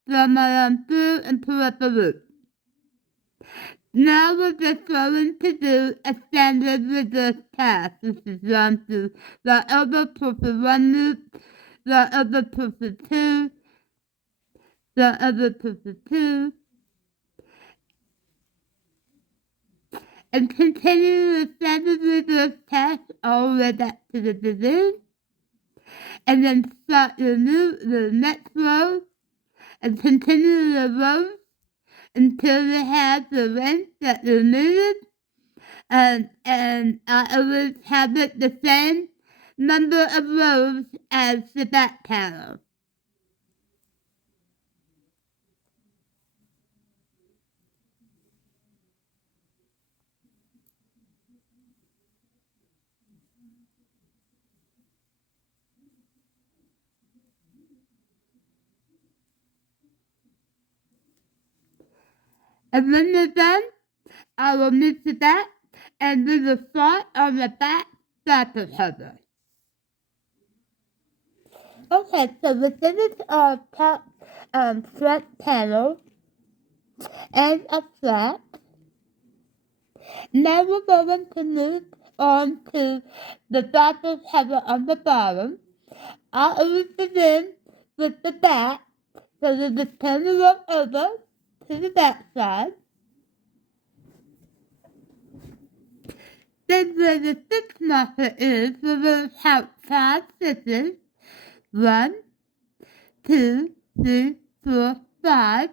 throw my arm through, and pull up a loop. Now we're just going to do a standard reverse pass. This is run through the other pull for one loop, the other pull for two, the other pull for two, and continue the standard reverse pass all the way back to the beginning, and then start the next row, and continue the rows until you have the length that you needed, and I always have it the same number of rows as the back panel. And when you're done, I will move to that and do the start on the back side of the cover. Okay, so we finished our top front panel and a flap. Now we're going to move on to the bottom cover on the bottom. I always begin with the back, so you just turn the rope over to the back side. Then where the stitch marker is, we will count 5 stitches. 1, 2, 3, 4, 5.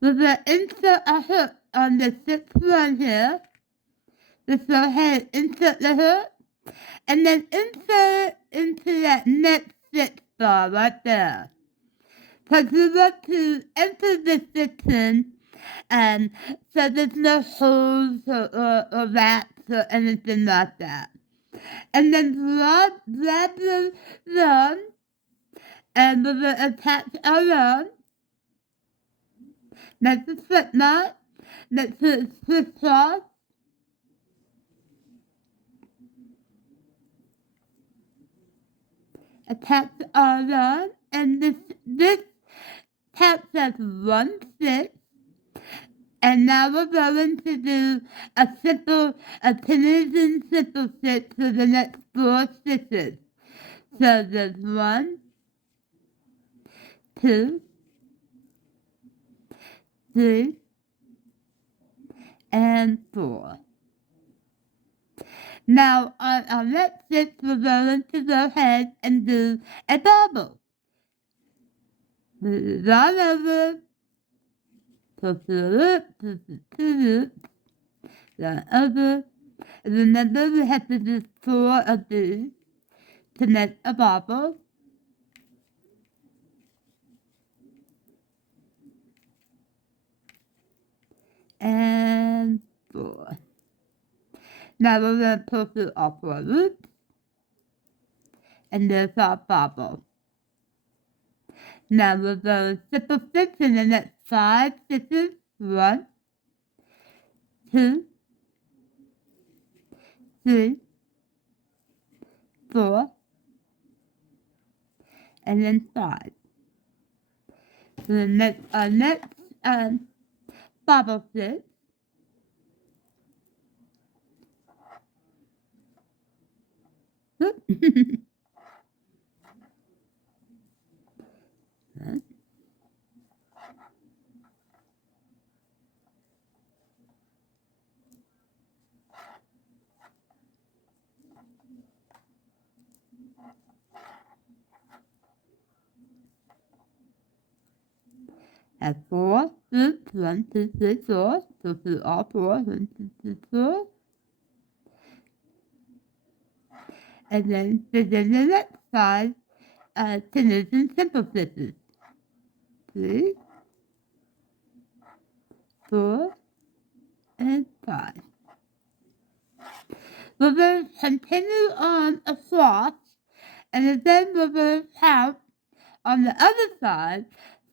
We will insert a hook on the 6th one here. Just go ahead and insert the hook, and then insert it into that next stitch bar right there. Because we want to enter the stitch in So there's no holes or wraps or anything like that. And then grab the yarn and we're going to attach our yarn. That's the slip knot. Let's put it crisscross. Attach our yarn, and this counts as 1 stitch. And now we're going to do a Tunisian simple stitch for the next 4 stitches. So there's 1, 2, 3, and 4. Now on our next stitch, we're going to go ahead and do a bobble. Yarn over, push the loop, push the 2 loops, yarn over, and remember we have to do 4 of these to make a bobble. And 4. Now we're going to pull through all 4 loops, and there's our bobble. Now we're going to simple stitch in the next 5 stitches. 1, 2, 3, 4, and then 5. So our next bobble stitch. At 4 loops, 1, 2, 3, 4. So through all 4, 1, 2, 3, 4. And then begin the next 5 Tunisian simple stitches. 3, 4, and 5. We're going to continue on across, and then we're going to count on the other side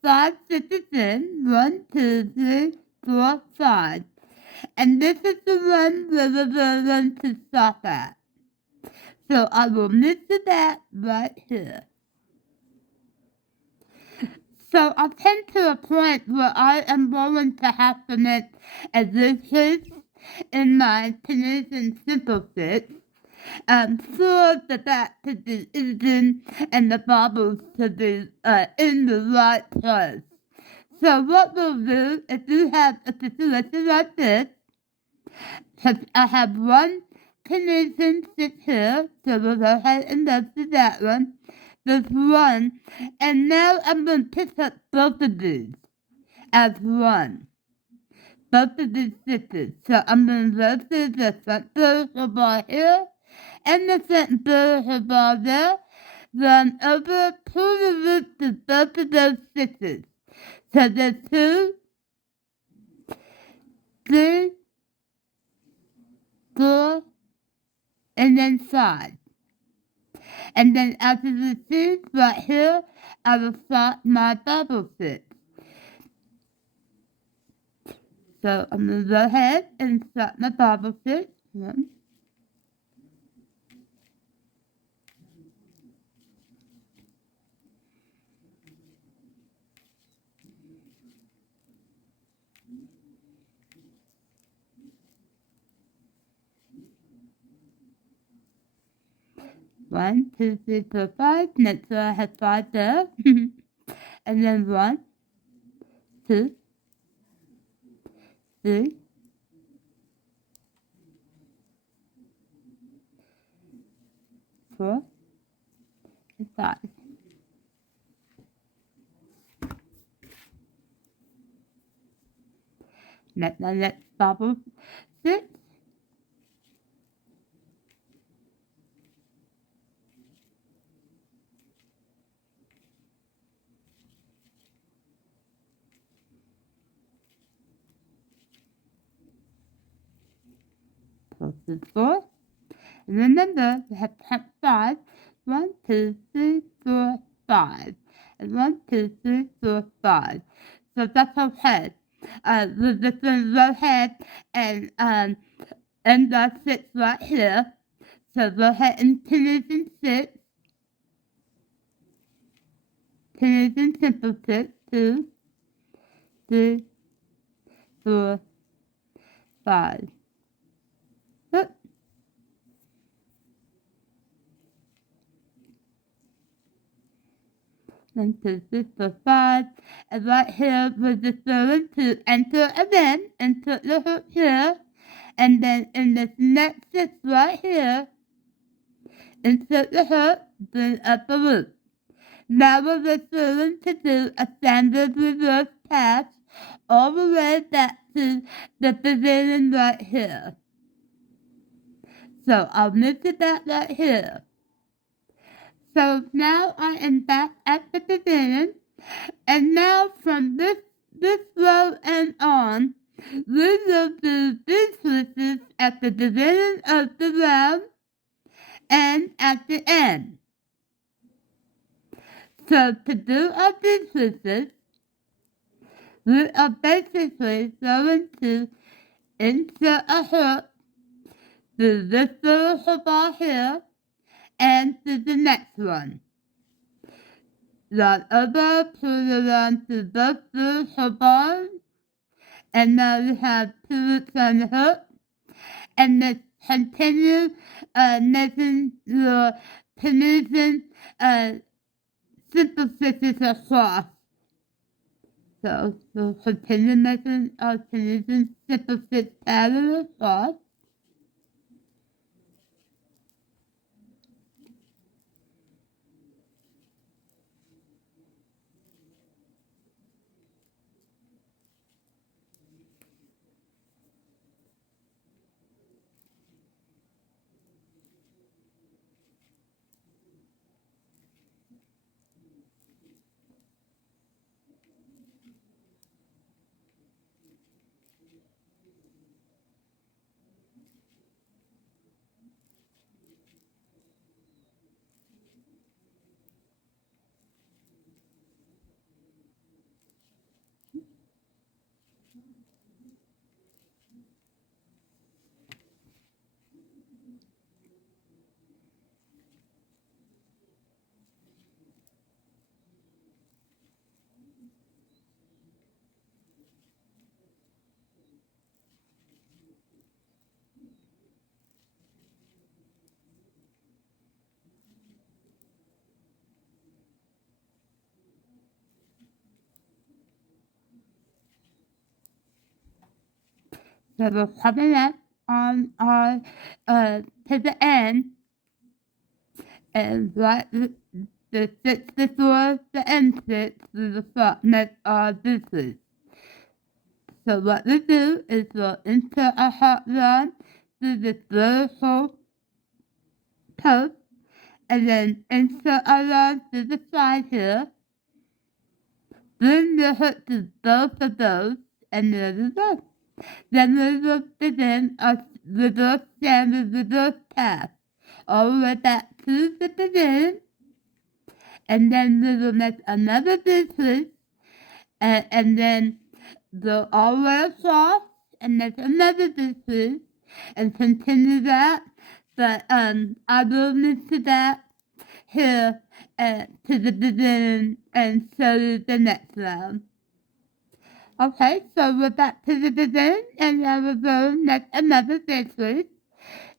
5 stitches in, 1, 2, 3, 4, 5. And this is the one where we're going to stop at. So I will move to that right here. So I've come to a point where I am going to have to make a decrease in my Tunisian simple stitch for the back to be even and the bobbles to be in the right place. So what we'll do, if you have a situation like this, because I have 1 Tunisian stitch here, so we'll go ahead and go to that one. There's 1, and now I'm going to pick up both of these as 1. Both of these stitches. So I'm going to go to the front vertical bar here, and the front vertical bar there, then over, pull the loop to both of those stitches. So there's 2, 3, 4, and then 5. And then after the stitch right here, I will start my bobble stitch. So I'm going to go ahead and start my bobble stitch. 1, 1, 2, 3, 4, 5. Next row I have 5 there. And then 1, 2, 3, 4, and 5. Let's bobble stitch. is 4. And remember, we have to count 5. 1, 2, 3, 4, 5. And 1, 2, 3, 4, 5. So that's okay. We're just going to go ahead and end our 6 right here. So go ahead and Tunisian 6. Tunisian simple 6. 2, 3, 4, 5. Oops. 1, 2, 3, 4, 5. And right here, we're just going to enter again, insert the hook here. And then in this next stitch right here, insert the hook, bring up a loop. Now we're just going to do a standard reverse pass all the way back to the beginning right here. So I'll move to that right here. So now I am back at the beginning, and now from this row and on, we will do these switches at the beginning of the row and at the end. So to do our bead switches, we are basically going to insert a hook through this little hook bar here and to the next one. Yarn over, pull it on to both little hook bars, and now we have 2 loops on the hook, and then continue making your Tunisian simple stitches across. So we'll continue making our Tunisian simple stitch pattern across. So we're coming up on our to the end, and right the stitch before the end stitch to the front next our distance. So what we do is we'll insert a hot yarn through this vertical post, and then insert our yarn through the side here. Bring the hook to both of those, and there we go. Then we will begin a reverse standard reverse pass all the way back to the beginning, and then we will make another distance, and then go all the way across and make another distance, and continue that. But I will move to that here to the beginning and show you the next round. Okay, so we're back to the beginning, and now we're going to make another distance.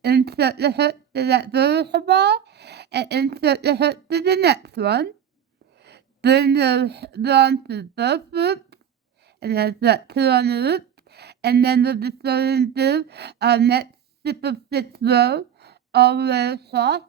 Insert the hook to that vertical bar, and insert the hook to the next one. Bring the yarn to both loops, and there's that 2 on the loop, and then we'll just go and do our next simple stitch row all the way across.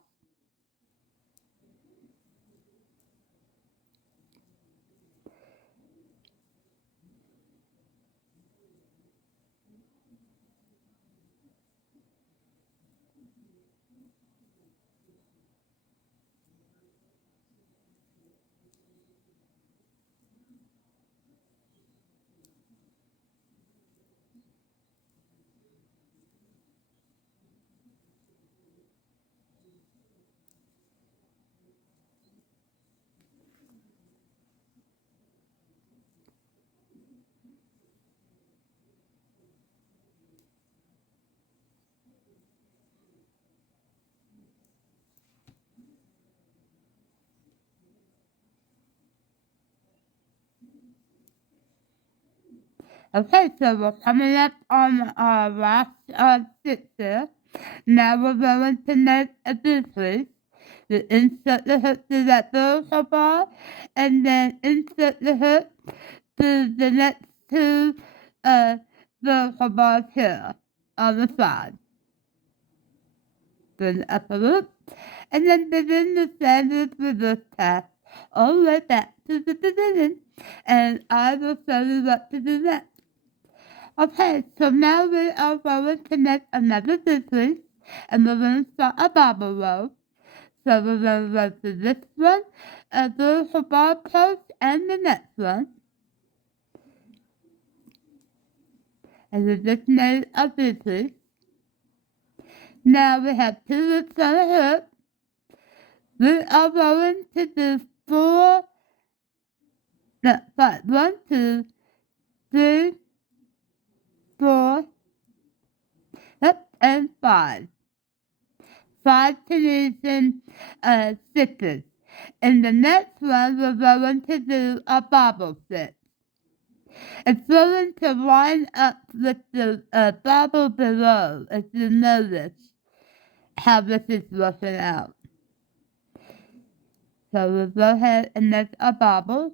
Okay, so we're coming up on our last stitch here. Now we're going to make a decrease. You insert the hook through that vertical bar, and then insert the hook through the next two vertical bars here on the side. Then up a loop, and then begin the standard reverse pass all the way back to the beginning, and I will show you what to do next. Okay, so now we are going to make another decrease, and we're going to start a bobble row. So we're going to go to this one, a vertical bar post, and the next one. And we just made a decrease. Now we have two loops on the hook. We are going to do four, no, five, 1, 2, 3, 4, yep, and 5. 5 Tunisian stitches. In the next one, we're going to do a bobble stitch. It's going to line up with the bobble below, if you notice how this is working out. So we'll go ahead and make a bobble.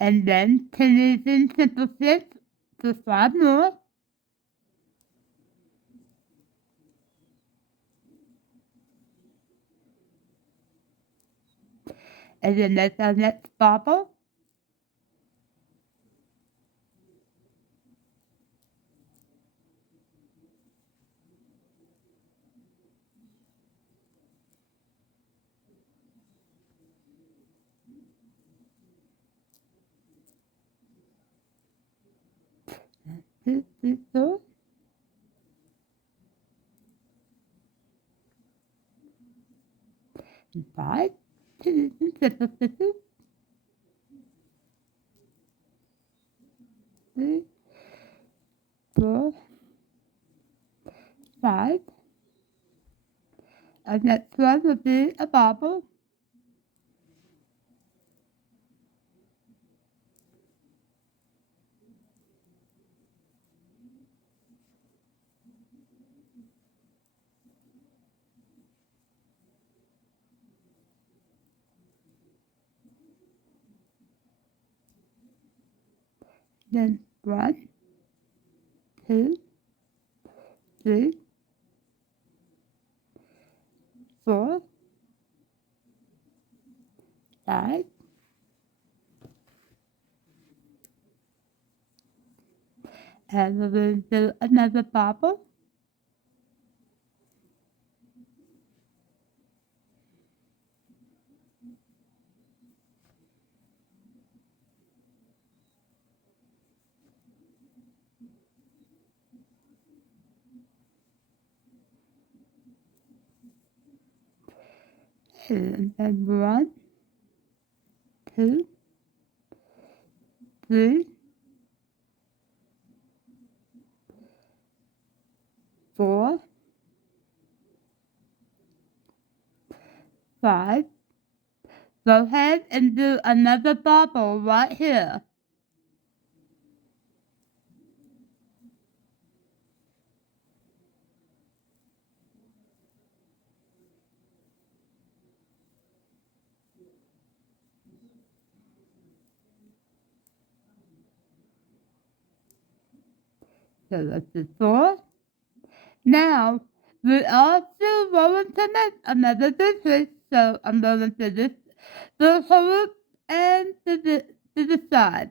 And then Tunisian simple stitch for 5 more. And then that's our next bobble. Two, three, four. And 5 Tunisian simple stitches. 3, 4, 5. Our next one will be a bobble. Then 1, 2, 3, 4, 5. And we're going to do another bobble. And then 1, 2, 3, 4, 5. Go ahead and do another bobble right here. So that's the 4. Now, we are still going to make another decrease. So I'm going to do the hook and to the side.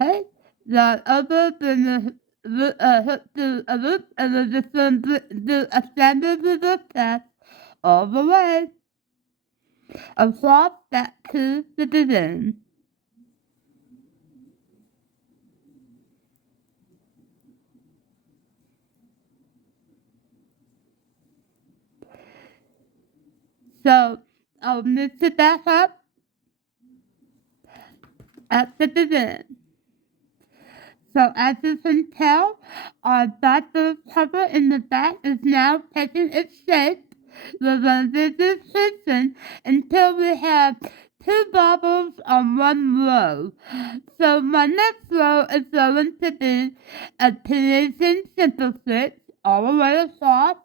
Okay? The other then the hook to a loop, and we're just going to do a standard reverse pass all the way across back to the beginning. So I'll mix it back up at the beginning. So as you can tell, our bubble cover in the back is now taking its shape. We're going to do this section until we have two bubbles on one row. So my next row is going to be a Tunisian simple stitch all the way across.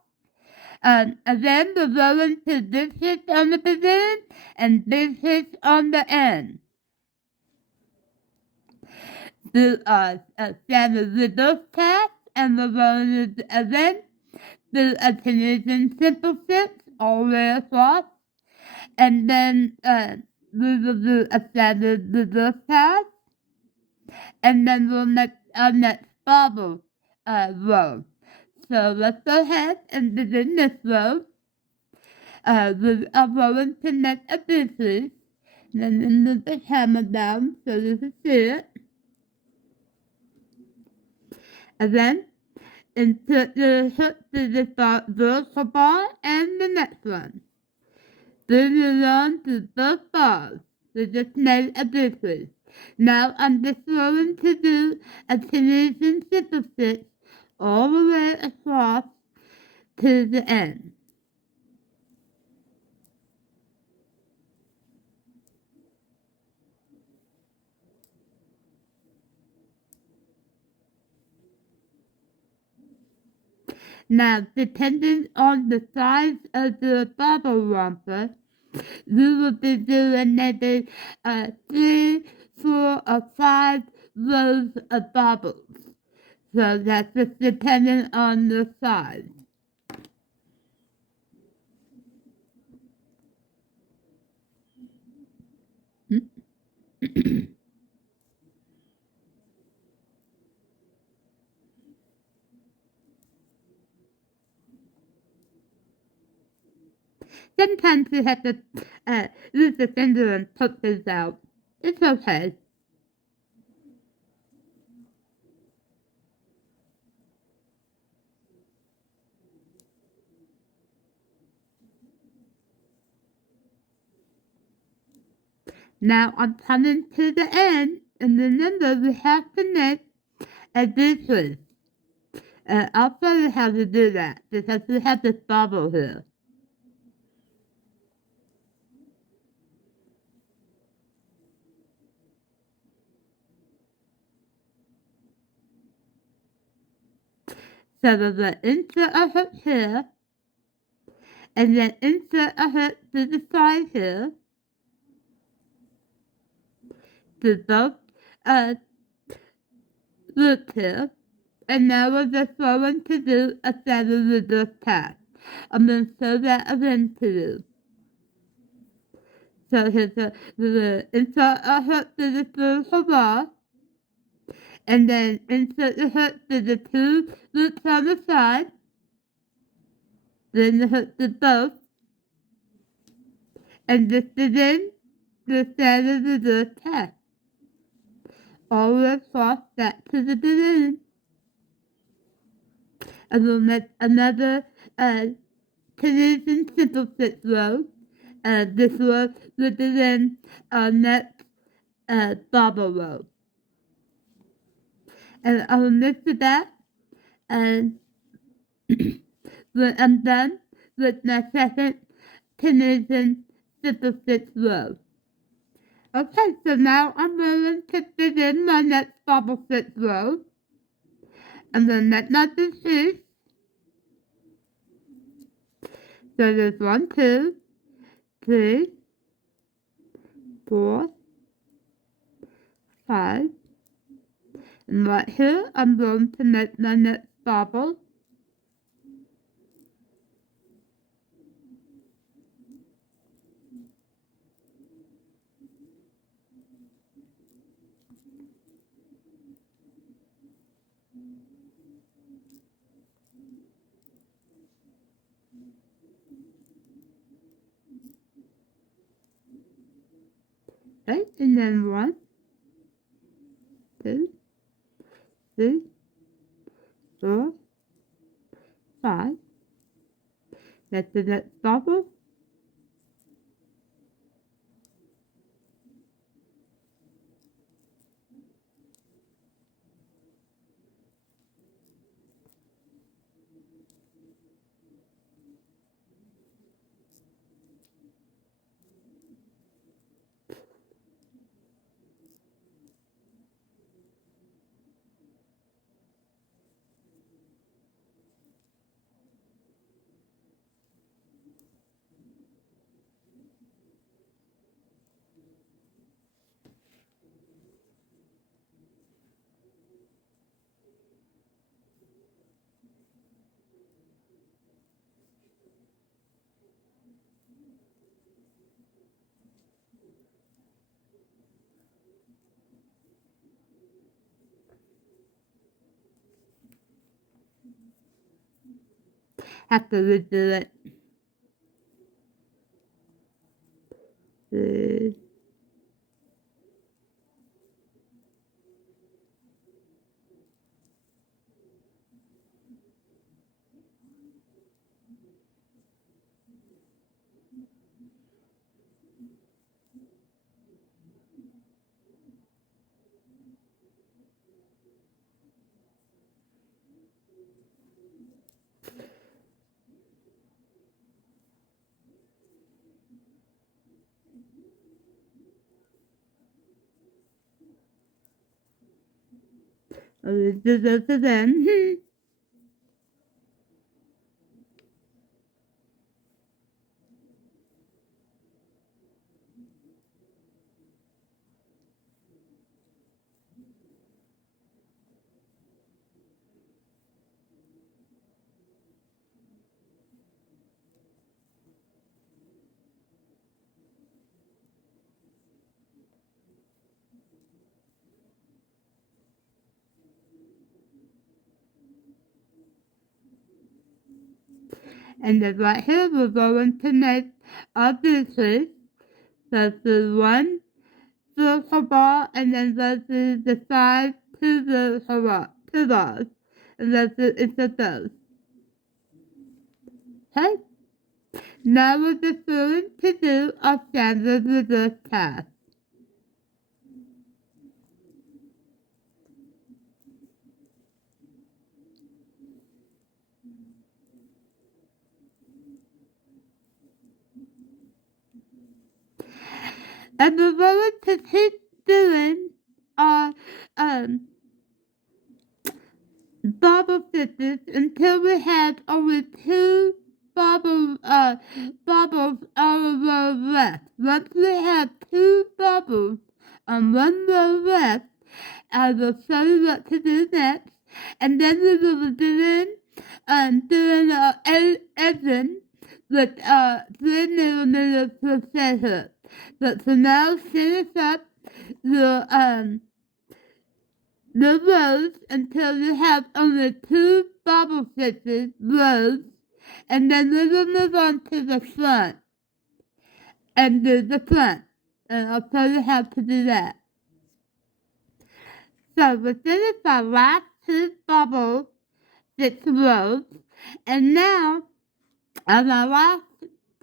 And then we're going to this stitch on the beginning and this stitch on the end. Do a standard riddle test, and we're going to then do a Tunisian simple stitch all the way across, and then we will do a standard riddle test, and then we'll make our next bubble row. So let's go ahead and begin this row. We are going to make a decrease, and then move the hammer down so you can see it. And then insert the hook to the vertical bar and the next one. Then you on to both bars. We just made a decrease. Now I'm just going to do a Tunisian simple stitch all the way across to the end. Now, depending on the size of the bobble romper, you will be doing maybe 3, 4, or 5 rows of bobbles. So that's just depending on the size. Sometimes you have to use the finger and poke this out. It's okay. Now I'm coming to the end, and remember we have to make a decrease. I'll show you how to do that because we have this bubble here. So we're going to insert a hook here, and then insert a hook to the side here, to both loops here, and now we're just going to do a standard reverse pass. I'm going to show that again to you. So here's the insert a hook to the vertical bar, and then insert the hook to the two loops on the side, then the hook to both, and just begin the standard reverse pass. All the way across back to the beginning. And we'll make another Tunisian simple stitch row. This row will begin our next bobble row. And I'll mix it back, and when I'm done with my second Tunisian simple stitch row. Okay, so now I'm going to begin my next bobble stitch row. I'm going to make my decrease. So there's 1, 2, 3, 4, 5. And right here, I'm going to make my next bobble. Okay, and then 1, 2, 3, 4, 5. That's the next bobble. have to redo it. Do this again. And then right here we're going to make our pieces. So the one vertical bar, and then this is the side two vertical bar, two bars. And that's it, it's a those. Okay? Now we're just going to do our standard reverse cast. And we're going to keep doing our bobble stitches until we have only two bubbles on a row left. Once we have two bubbles on one row left, I will show you what to do next. And then we will be doing our edging with 3mm crochet hook. But for now, finish up your the rows until you have only two bobble stitches rows, and then we will move on to the front and do the front, and I'll show you how to do that. So we finished our last two bobble stitch rows, and now on our last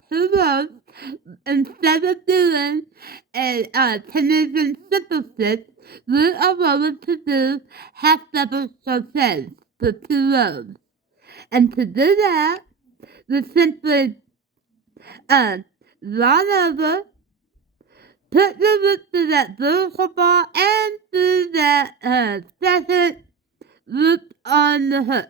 two rows, instead of doing a Tunisian simple stitch, we are going to do half double crochets for two rows. And to do that, we simply yarn over, put the loop to that vertical bar, and do that second loop on the hook.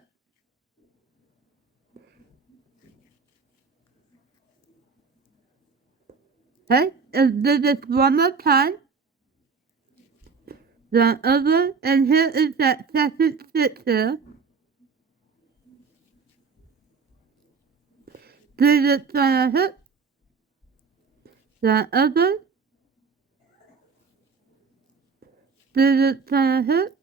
Okay, and do this one more time. Yarn over, and here is that second stitch here. Do this on the hook. Yarn over. Do this on the hook.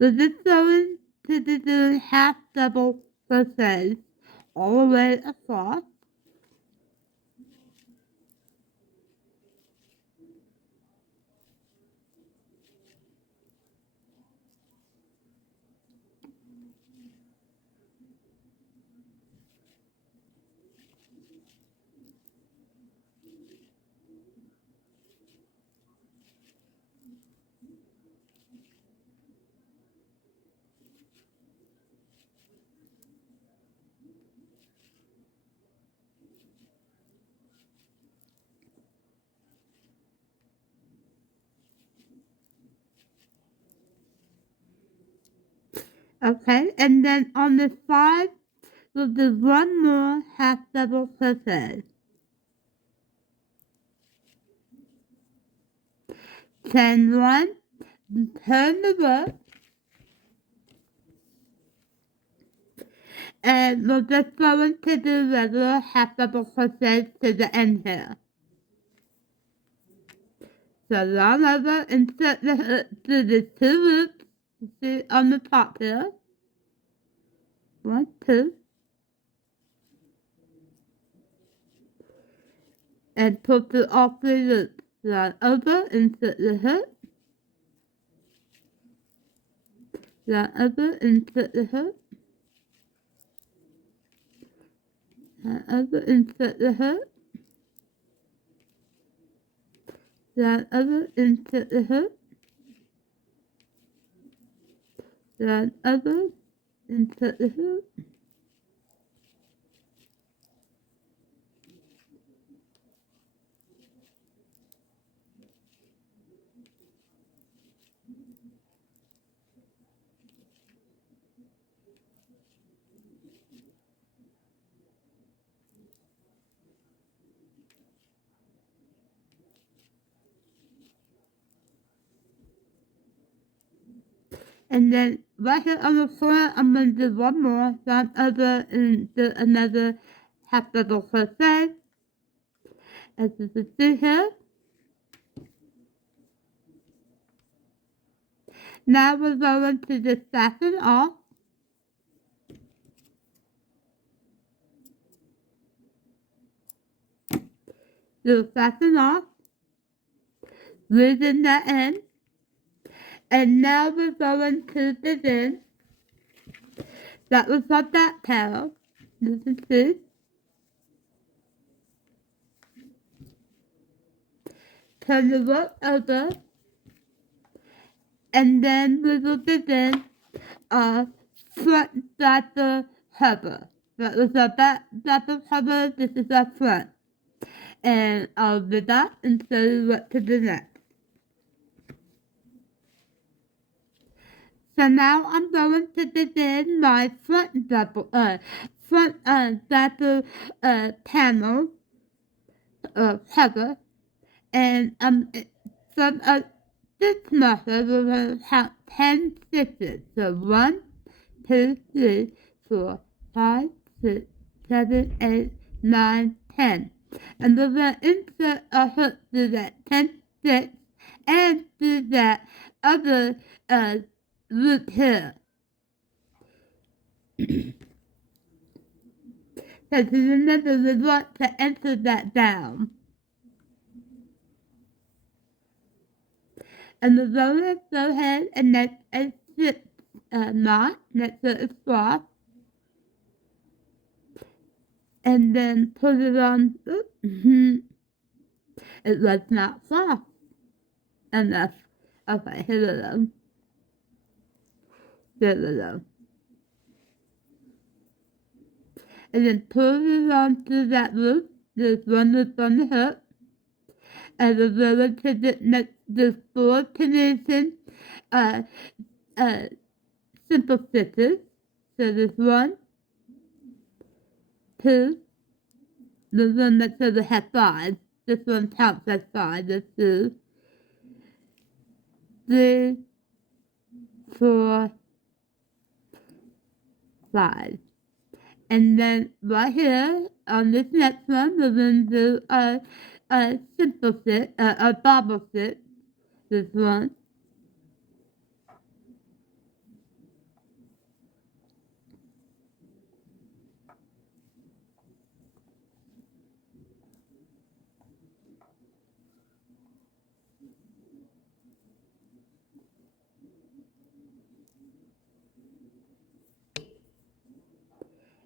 So this going to be doing half double crochets all the way across. Okay, and then on the side, we'll do one more half double crochet. Chain one, turn the work, and we're just going to do regular half double crochet to the end here. So yarn over, insert the hook through the two loops you see on the top here. 1, 2, and pull through all 3 loops. Yarn over, insert the hook, yarn over, insert the hook, yarn over, insert the hook, yarn over, insert the hook, yarn over, insert the hook, and then right here on the front, I'm going to do one more, yarn over and do another half double crochet, as you can see here. Now we're going to just fasten off. Do fasten off, loosen that end, and now we're going to begin. That was our back panel. You can see. Turn the work over, and then we will begin our front zapper hover. That was our back zapper hover. This is our front. And I'll do that and show you what to do next. So now I'm going to begin my front zapper panel hover, and from this method we're going to count 10 stitches. So 1, 2, 3, 4, 5, 6, 7, 8, 9, 10. And we're going to insert a hook through that 10th stitch and through that other loop here. So to remember, we want to enter that down. And we're going to go ahead and make a slip knot next to the scarf. And then put it on. It was not soft enough. Okay, here we go. There we go. And then pull it onto that loop. There's one loop on the hook. And we're going to make the 4 Tunisian simple stitches. So there's 1, 2, the one that says it has 5. This one counts as 5. There's 2, 3, 4, 5. And then right here on this next one, we're going to do a simple stitch, a bobble stitch. This one.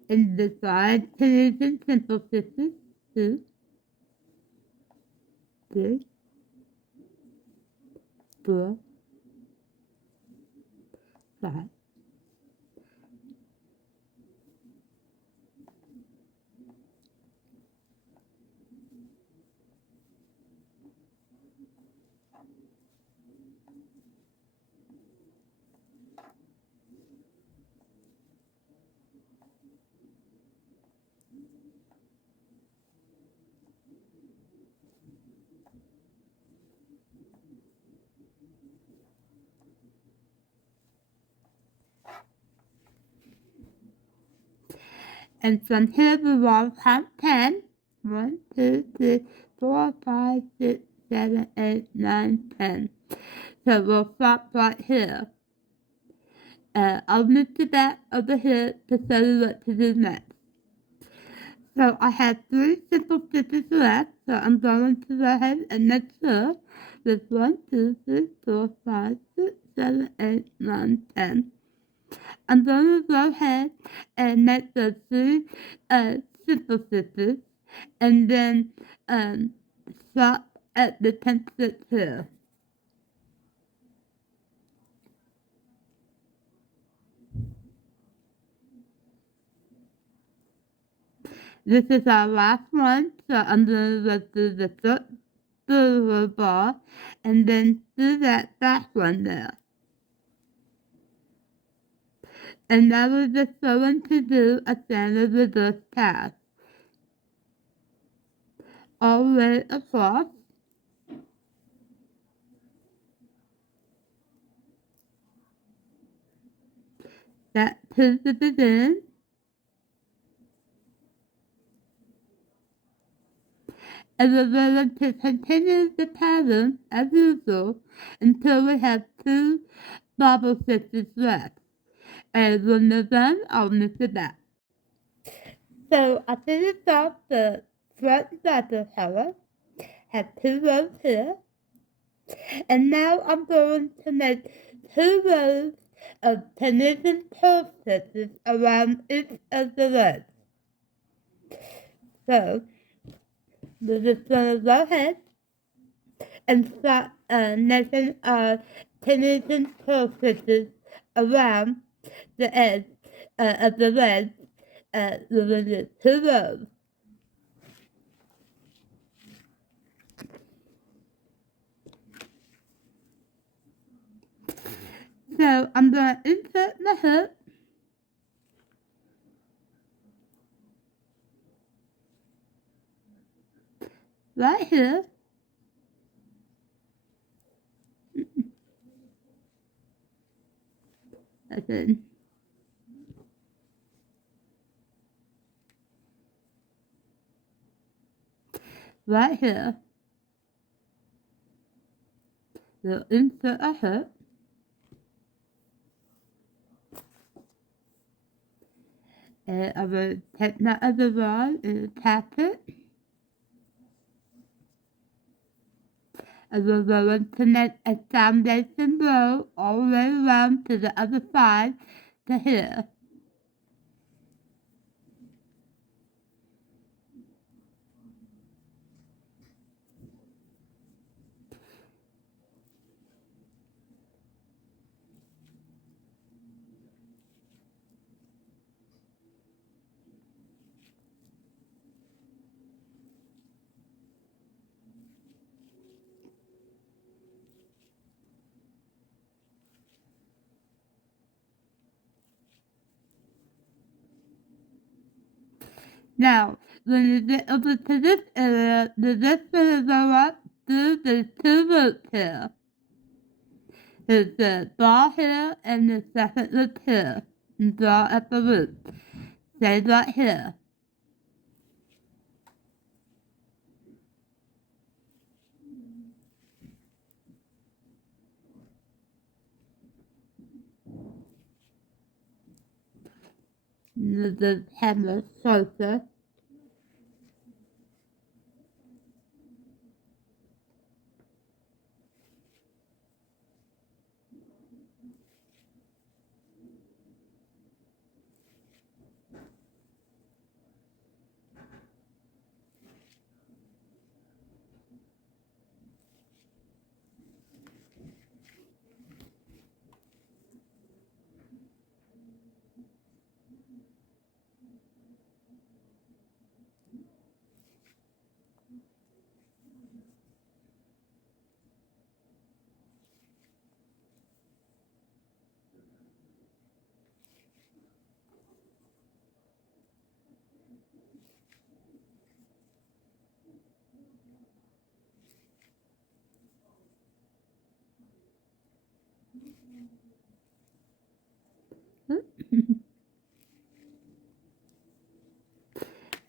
And the side Tunisian simple stitches. 2, 3, 4, 5. And from here we will count 10. 1, 2, 3, 4, 5, 6, 7, 8, 9, 10. So we'll stop right here. I'll move to that over here to show you what to do next. So I have 3 simple stitches left, so I'm going to go ahead and make sure there's 1, 2, 3, 4, 5, 6, 7, 8, 9, 10. I'm going to go ahead and make the 3 simple stitches and then stop at the 10th stitch here. This is our last one, so I'm going to go through the first little bar and then do that back one there. And now we're just going to do a standard reverse pass all the way across. Back to the beginning. And we're going to continue the pattern as usual until we have 2 bobble stitches left. And when they're done, I'll move it back. So I finished off the front and back of the color, have 2 rows here, and now I'm going to make 2 rows of Tunisian pearl stitches around each of the legs. So we're just going to go ahead and start making Tunisian pearl stitches around the edge of the legs. We're going to do 2 rows. So I'm going to insert my hook right here. Okay. Right here. We'll insert a hook. And I will take my other rod and attach it. And we're going to make a foundation row all the way around to the other side to here. Now, when you get over to this area, you're just going to go up through the 2 loops here. There's the ball here and the second loop here. And draw up the loop. Stay right here. And the hammer closer.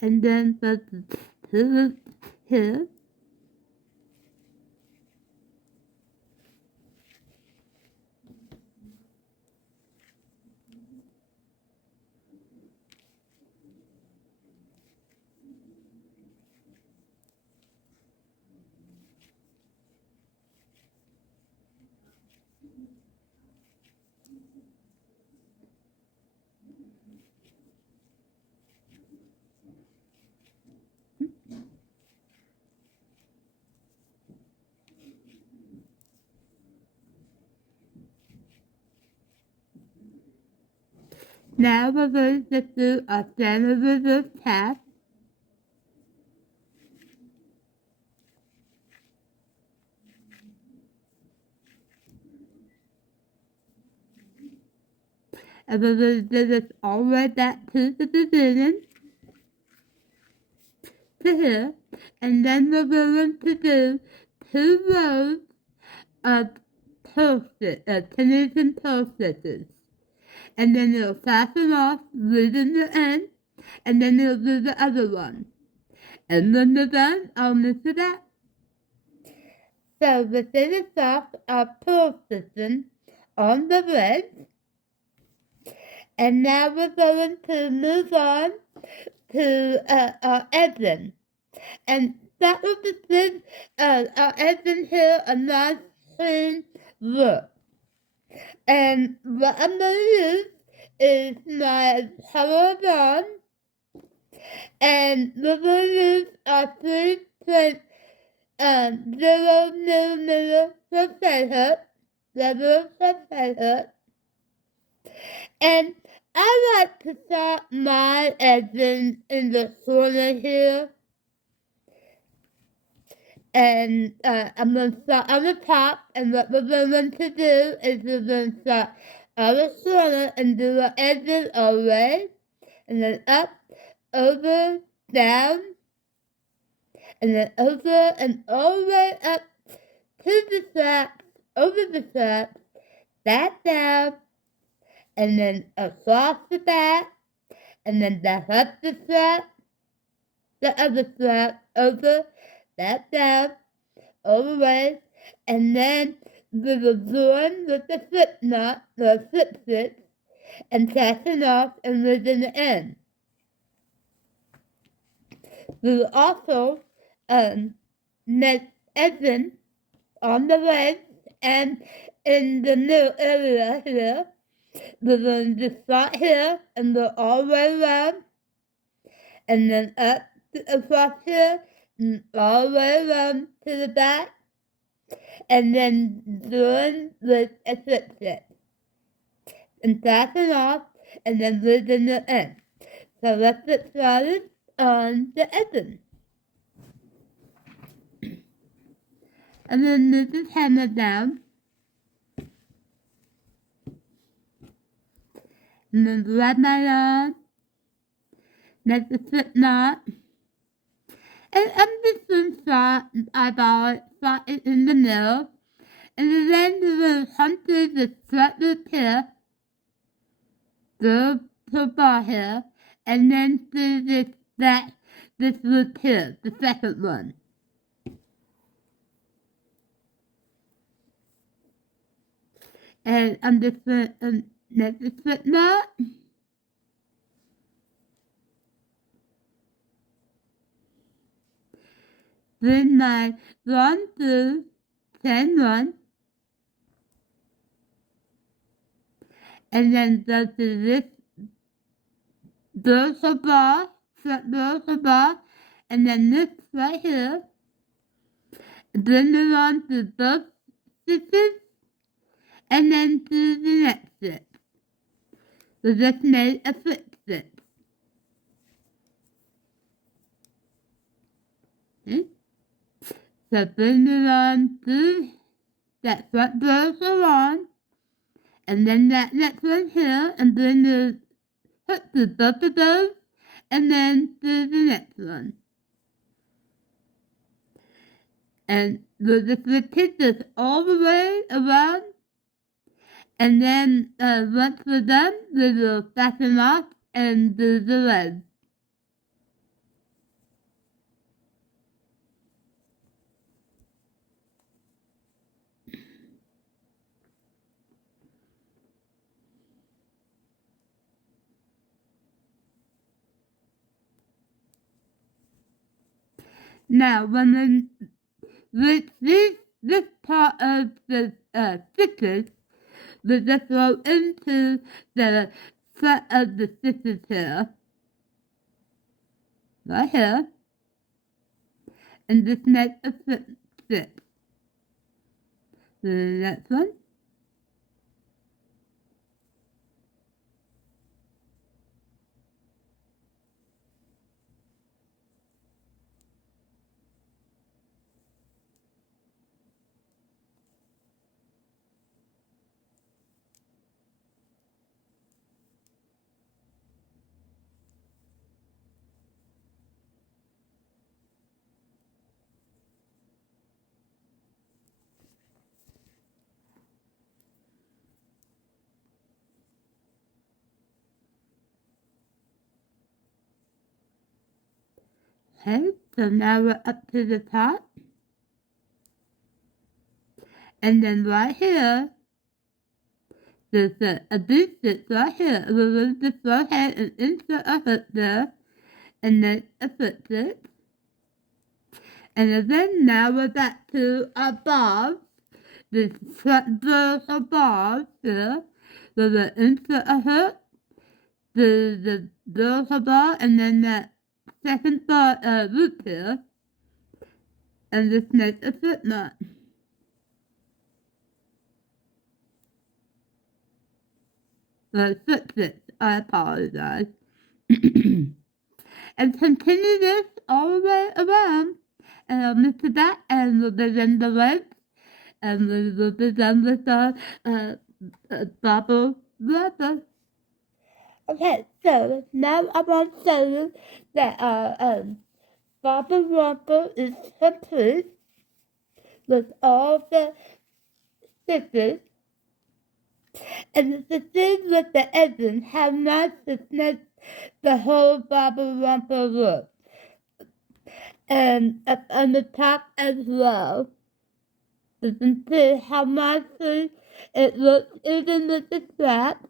And then the 2 loops here. Now we're going to do a general test. And we're going to do this all the way back to the beginning, to here. And then we're going to do 2 rows of Tunisian toe stitches. And then you'll fasten off, leaving the end, and then you'll do the other one. And when you're done, I'll mix it up. So we finish off our toe stitching on the leg. And now we're going to move on to our edging. And that will be our edging here a nice clean look. And what I'm going to use is my color bond. And we're going to use our 3.0 millimeter crochet hook, double crochet hook. And I like to start my edging in the corner here. And I'm going to start on the top, and what we're going to do is we're going to start on the corner and do the edges all the way, and then up, over, down, and then over and all the way up to the straps, over the straps, back down, and then across the back, and then back up the strap, the other strap, over, back down, all the way, and then we will join with the slip knot, the slip stitch, and fasten off and within the end. We will also make edging on the legs and in the middle area here. We're going to start here and go all the way around, and then up across here, and all the way around to the back, and then join with a slip stitch, and fasten off, and then within the end. So let's get started on the edging. And then move this hammer down, and then grab my yarn, make the slip knot, and I'm just going to start it in the middle, and then we're going to come through the strap loop here, the bar here, and then do this loop here, the second one. And I'm just going to make the slip knot. Bring my yarn through, chain one, and then go to this dorsal bar, front dorsal bar, and then this right here. Bring it on to both stitches, and then to the next stitch. We just made a slip stitch. Okay. So bring it on to that front dorsal on, and then that next one here, and bring the hook to both of those, and then to the next one. And we'll just repeat this all the way around, and then once we're done, we will fasten off and do the legs. Now, when we reach this part of the stitches, we just go into the front of the stitches here, right here, and just make a slip stitch. To the next one. Okay, so now we're up to the top. And then right here, there's a big stitch right here. We'll just go ahead and insert a hook there, and then a foot stitch. And then now we're back to our bars. This vertical bars here. So we'll insert a hook, the vertical bar, and then that second bar loop here. And just make a slip knot. Slip stitch, I apologize. And continue this all the way around. And I'll mix it back and we'll begin the legs. And we will begin with our bobble romper. Okay, so now I want to show you that our bobble romper is complete with all the stitches. And the thing with the edging, how nice it makes the whole bobble romper look. And up on the top as well. You can see how nicely it looks even with the strap.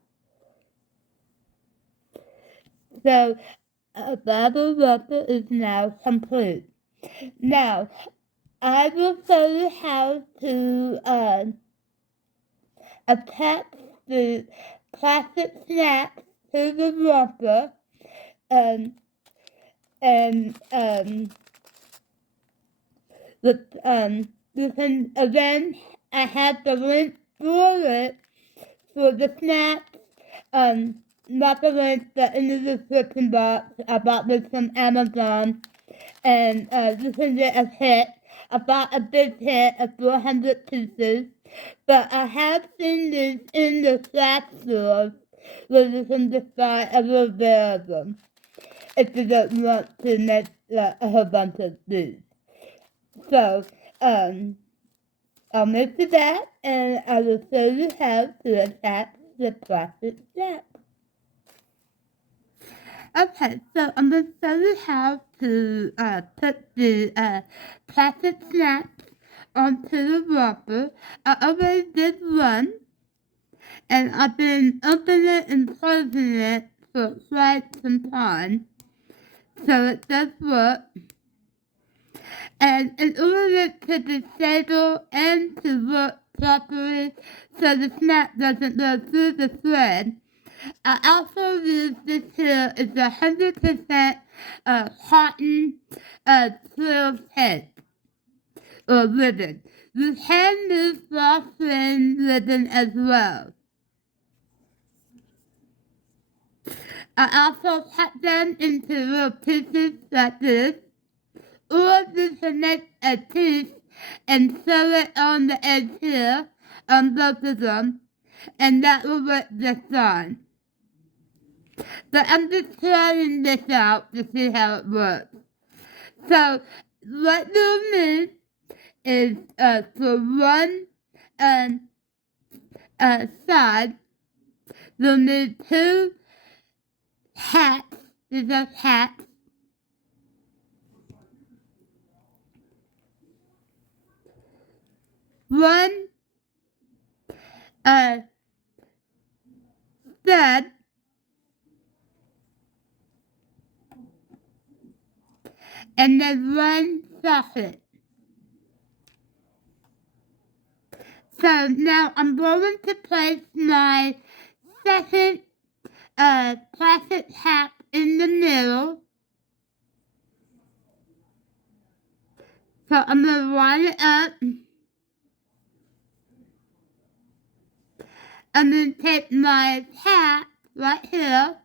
So a bobble romper is now complete. Now, I will show you how to attach the plastic snaps to the romper, you can, again, I have the link for it, for the snaps, not the link, but in the description box. I bought this from Amazon, and you can get a kit. I bought a big kit of 400 pieces, but I have seen these in the craft stores where you can just buy a little bit of them if you don't want to make a whole bunch of these. So, I'll mix it back and I will show you how to attach the plastic snap. Okay, so I'm going to show you how to put the plastic snaps onto the romper. I already did one, and I've been opening and closing it for quite some time, so it does work. And in order to be stable and to work properly so the snap doesn't go through the thread, I also use this here is 100% cotton twill tape or ribbon. You can use floss-frame ribbon as well. I also cut them into little pieces like this, or you can make a piece and sew it on the edge here on both of them, and that will work just fine. But I'm just trying this out to see how it works. So what you'll need is for one side, you'll need 2 hats. These are hats. One stud, and then 1 socket. So now I'm going to place my second plastic hat in the middle. So I'm going to line it up. I'm going to take my hat right here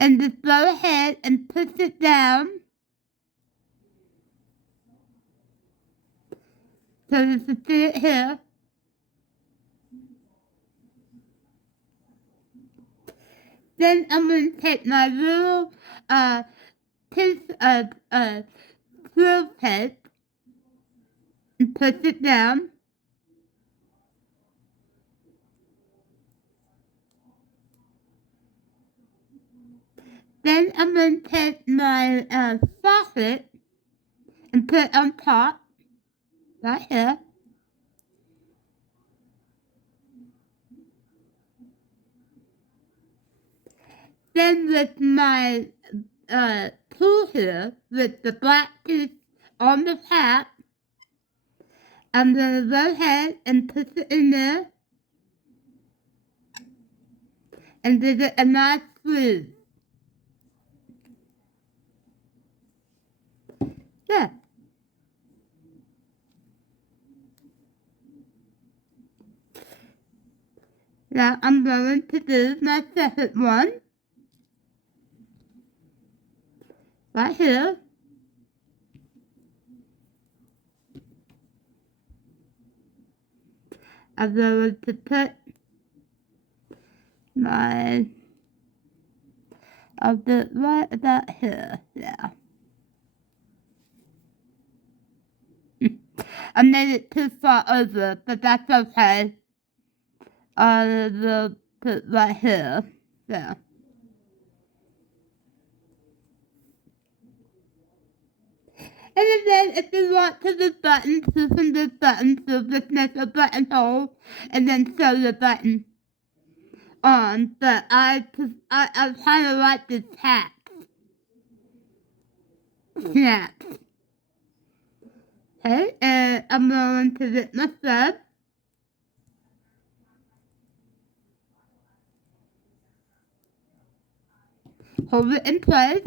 and just go ahead and push it down. So you can see it here. Then I'm going to take my little piece of twill tape and push it down. Then I'm going to take my socket and put it on top, right here. Then with my tool here, with the black piece on the top, I'm going to go ahead and put it in there and give it a nice squeeze. There. Now I'm going to do my second one. Right here. I'm going to put my, I'll do it right about here. Yeah. I made it too far over, but that's okay. I will put right here. Yeah. And then if you want to do buttons, you can do buttons. So just make a button hole and then sew the button on. But I kind of like the taps. Snaps. Okay, and I'm going to get my thread. Hold it in place.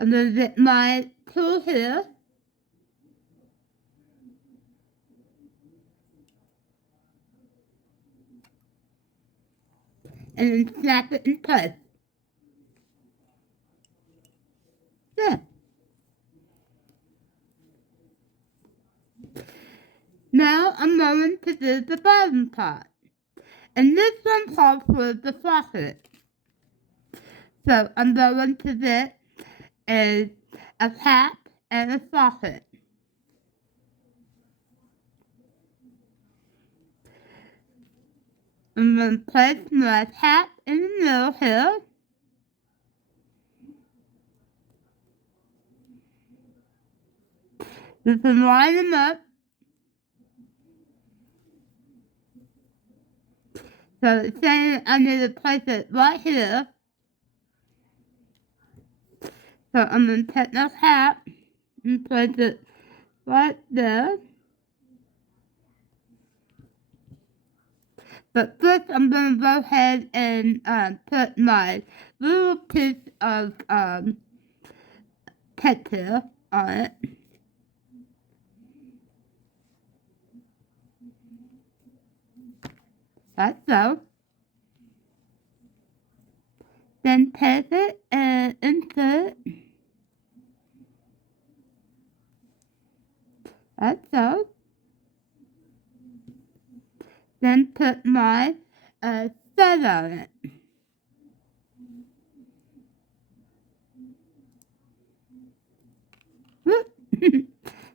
I'm going to get my tool here. And then snap it in place. There. Now I'm going to do the bottom part. And this one calls for the socket. So I'm going to get a cap and a socket. I'm going to place my cap in the middle here. You can line them up. So it's saying I need to place it right here. So I'm going to take my cap and place it right there. But first I'm going to go ahead and put my little piece of texture on it. Like so. Then take it and insert. Like so. Then put my thread on it.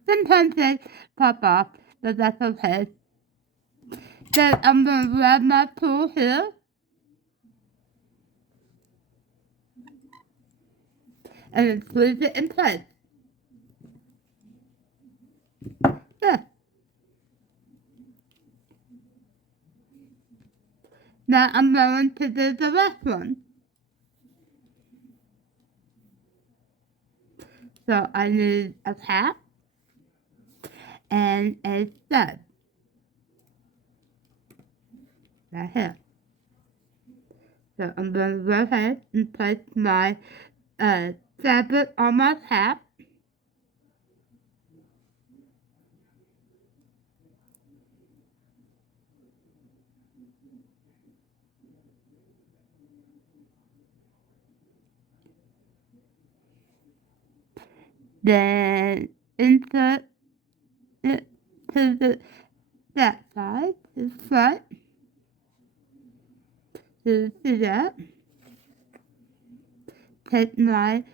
Sometimes they pop off, but that's okay. Then I'm going to grab my tool here. And then squeeze it in place. There. Now I'm going to do the last one. So I need a cap and a stud. Right here. So I'm going to go ahead and place my fabric on my cap. Then insert it to that side, to the front, to that. Take my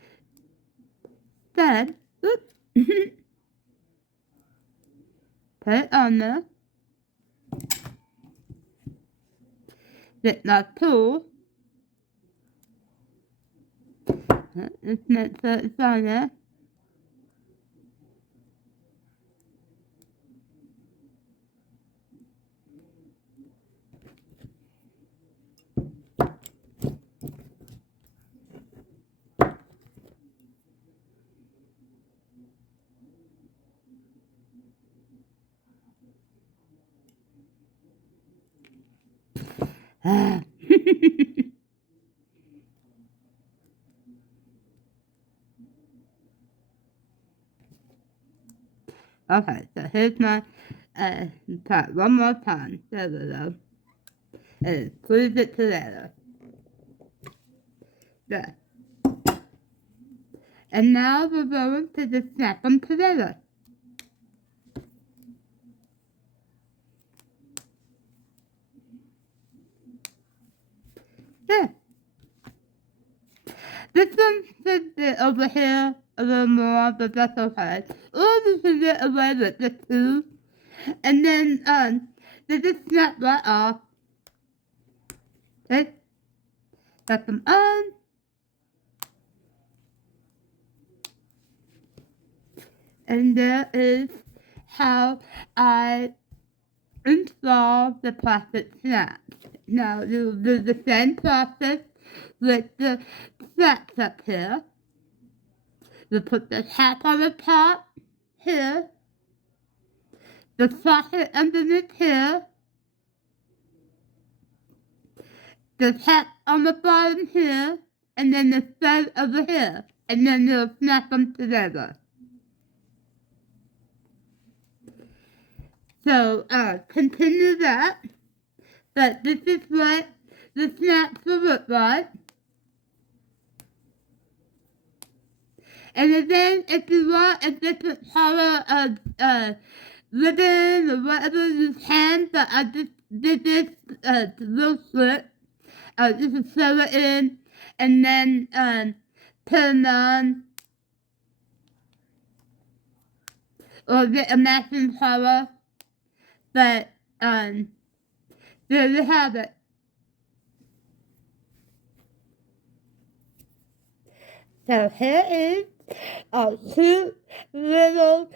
stud, put it on there. Get my tool, It's meant so it's on there. Okay, so here's my part one more time. There we go. And squeeze it together. There. And now we're going to just snap them together. There. This one should be over here a little more, but that's okay. Or you can get away with the two. And then, they just snap right off. Okay? Got them on. And there is how I install the plastic snaps. Now, you'll do the same process with the straps up here. You put the cap on the top here, the socket underneath here, the cap on the bottom here, and then the thread over here, and then you'll snap them together. So, continue that, but this is what the snaps will look like. And then, if you want a different color of ribbon or whatever you can, but I just did this little slip. Just sew it in, and then put them on, or get a matching color. But there you have it. So here is a cute little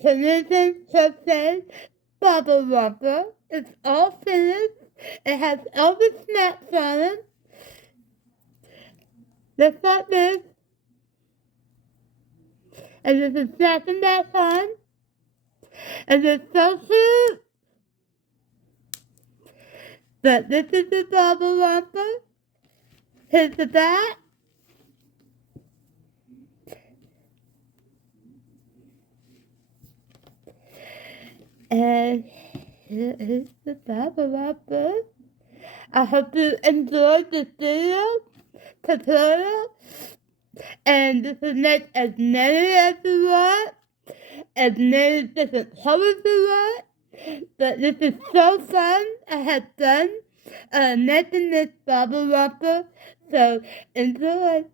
Tunisian Crochet Bobble Romper. It's all finished. It has all the snaps on it. Just like this. And there's a snapping back on. And it's so cute. But this is the Bobble Romper. Here's the back. And here is the Bobble Romper. I hope you enjoyed this video tutorial. And this is make as many as you want, as many different colors you want. But this is so fun. I had fun making this Bobble Romper. So enjoy.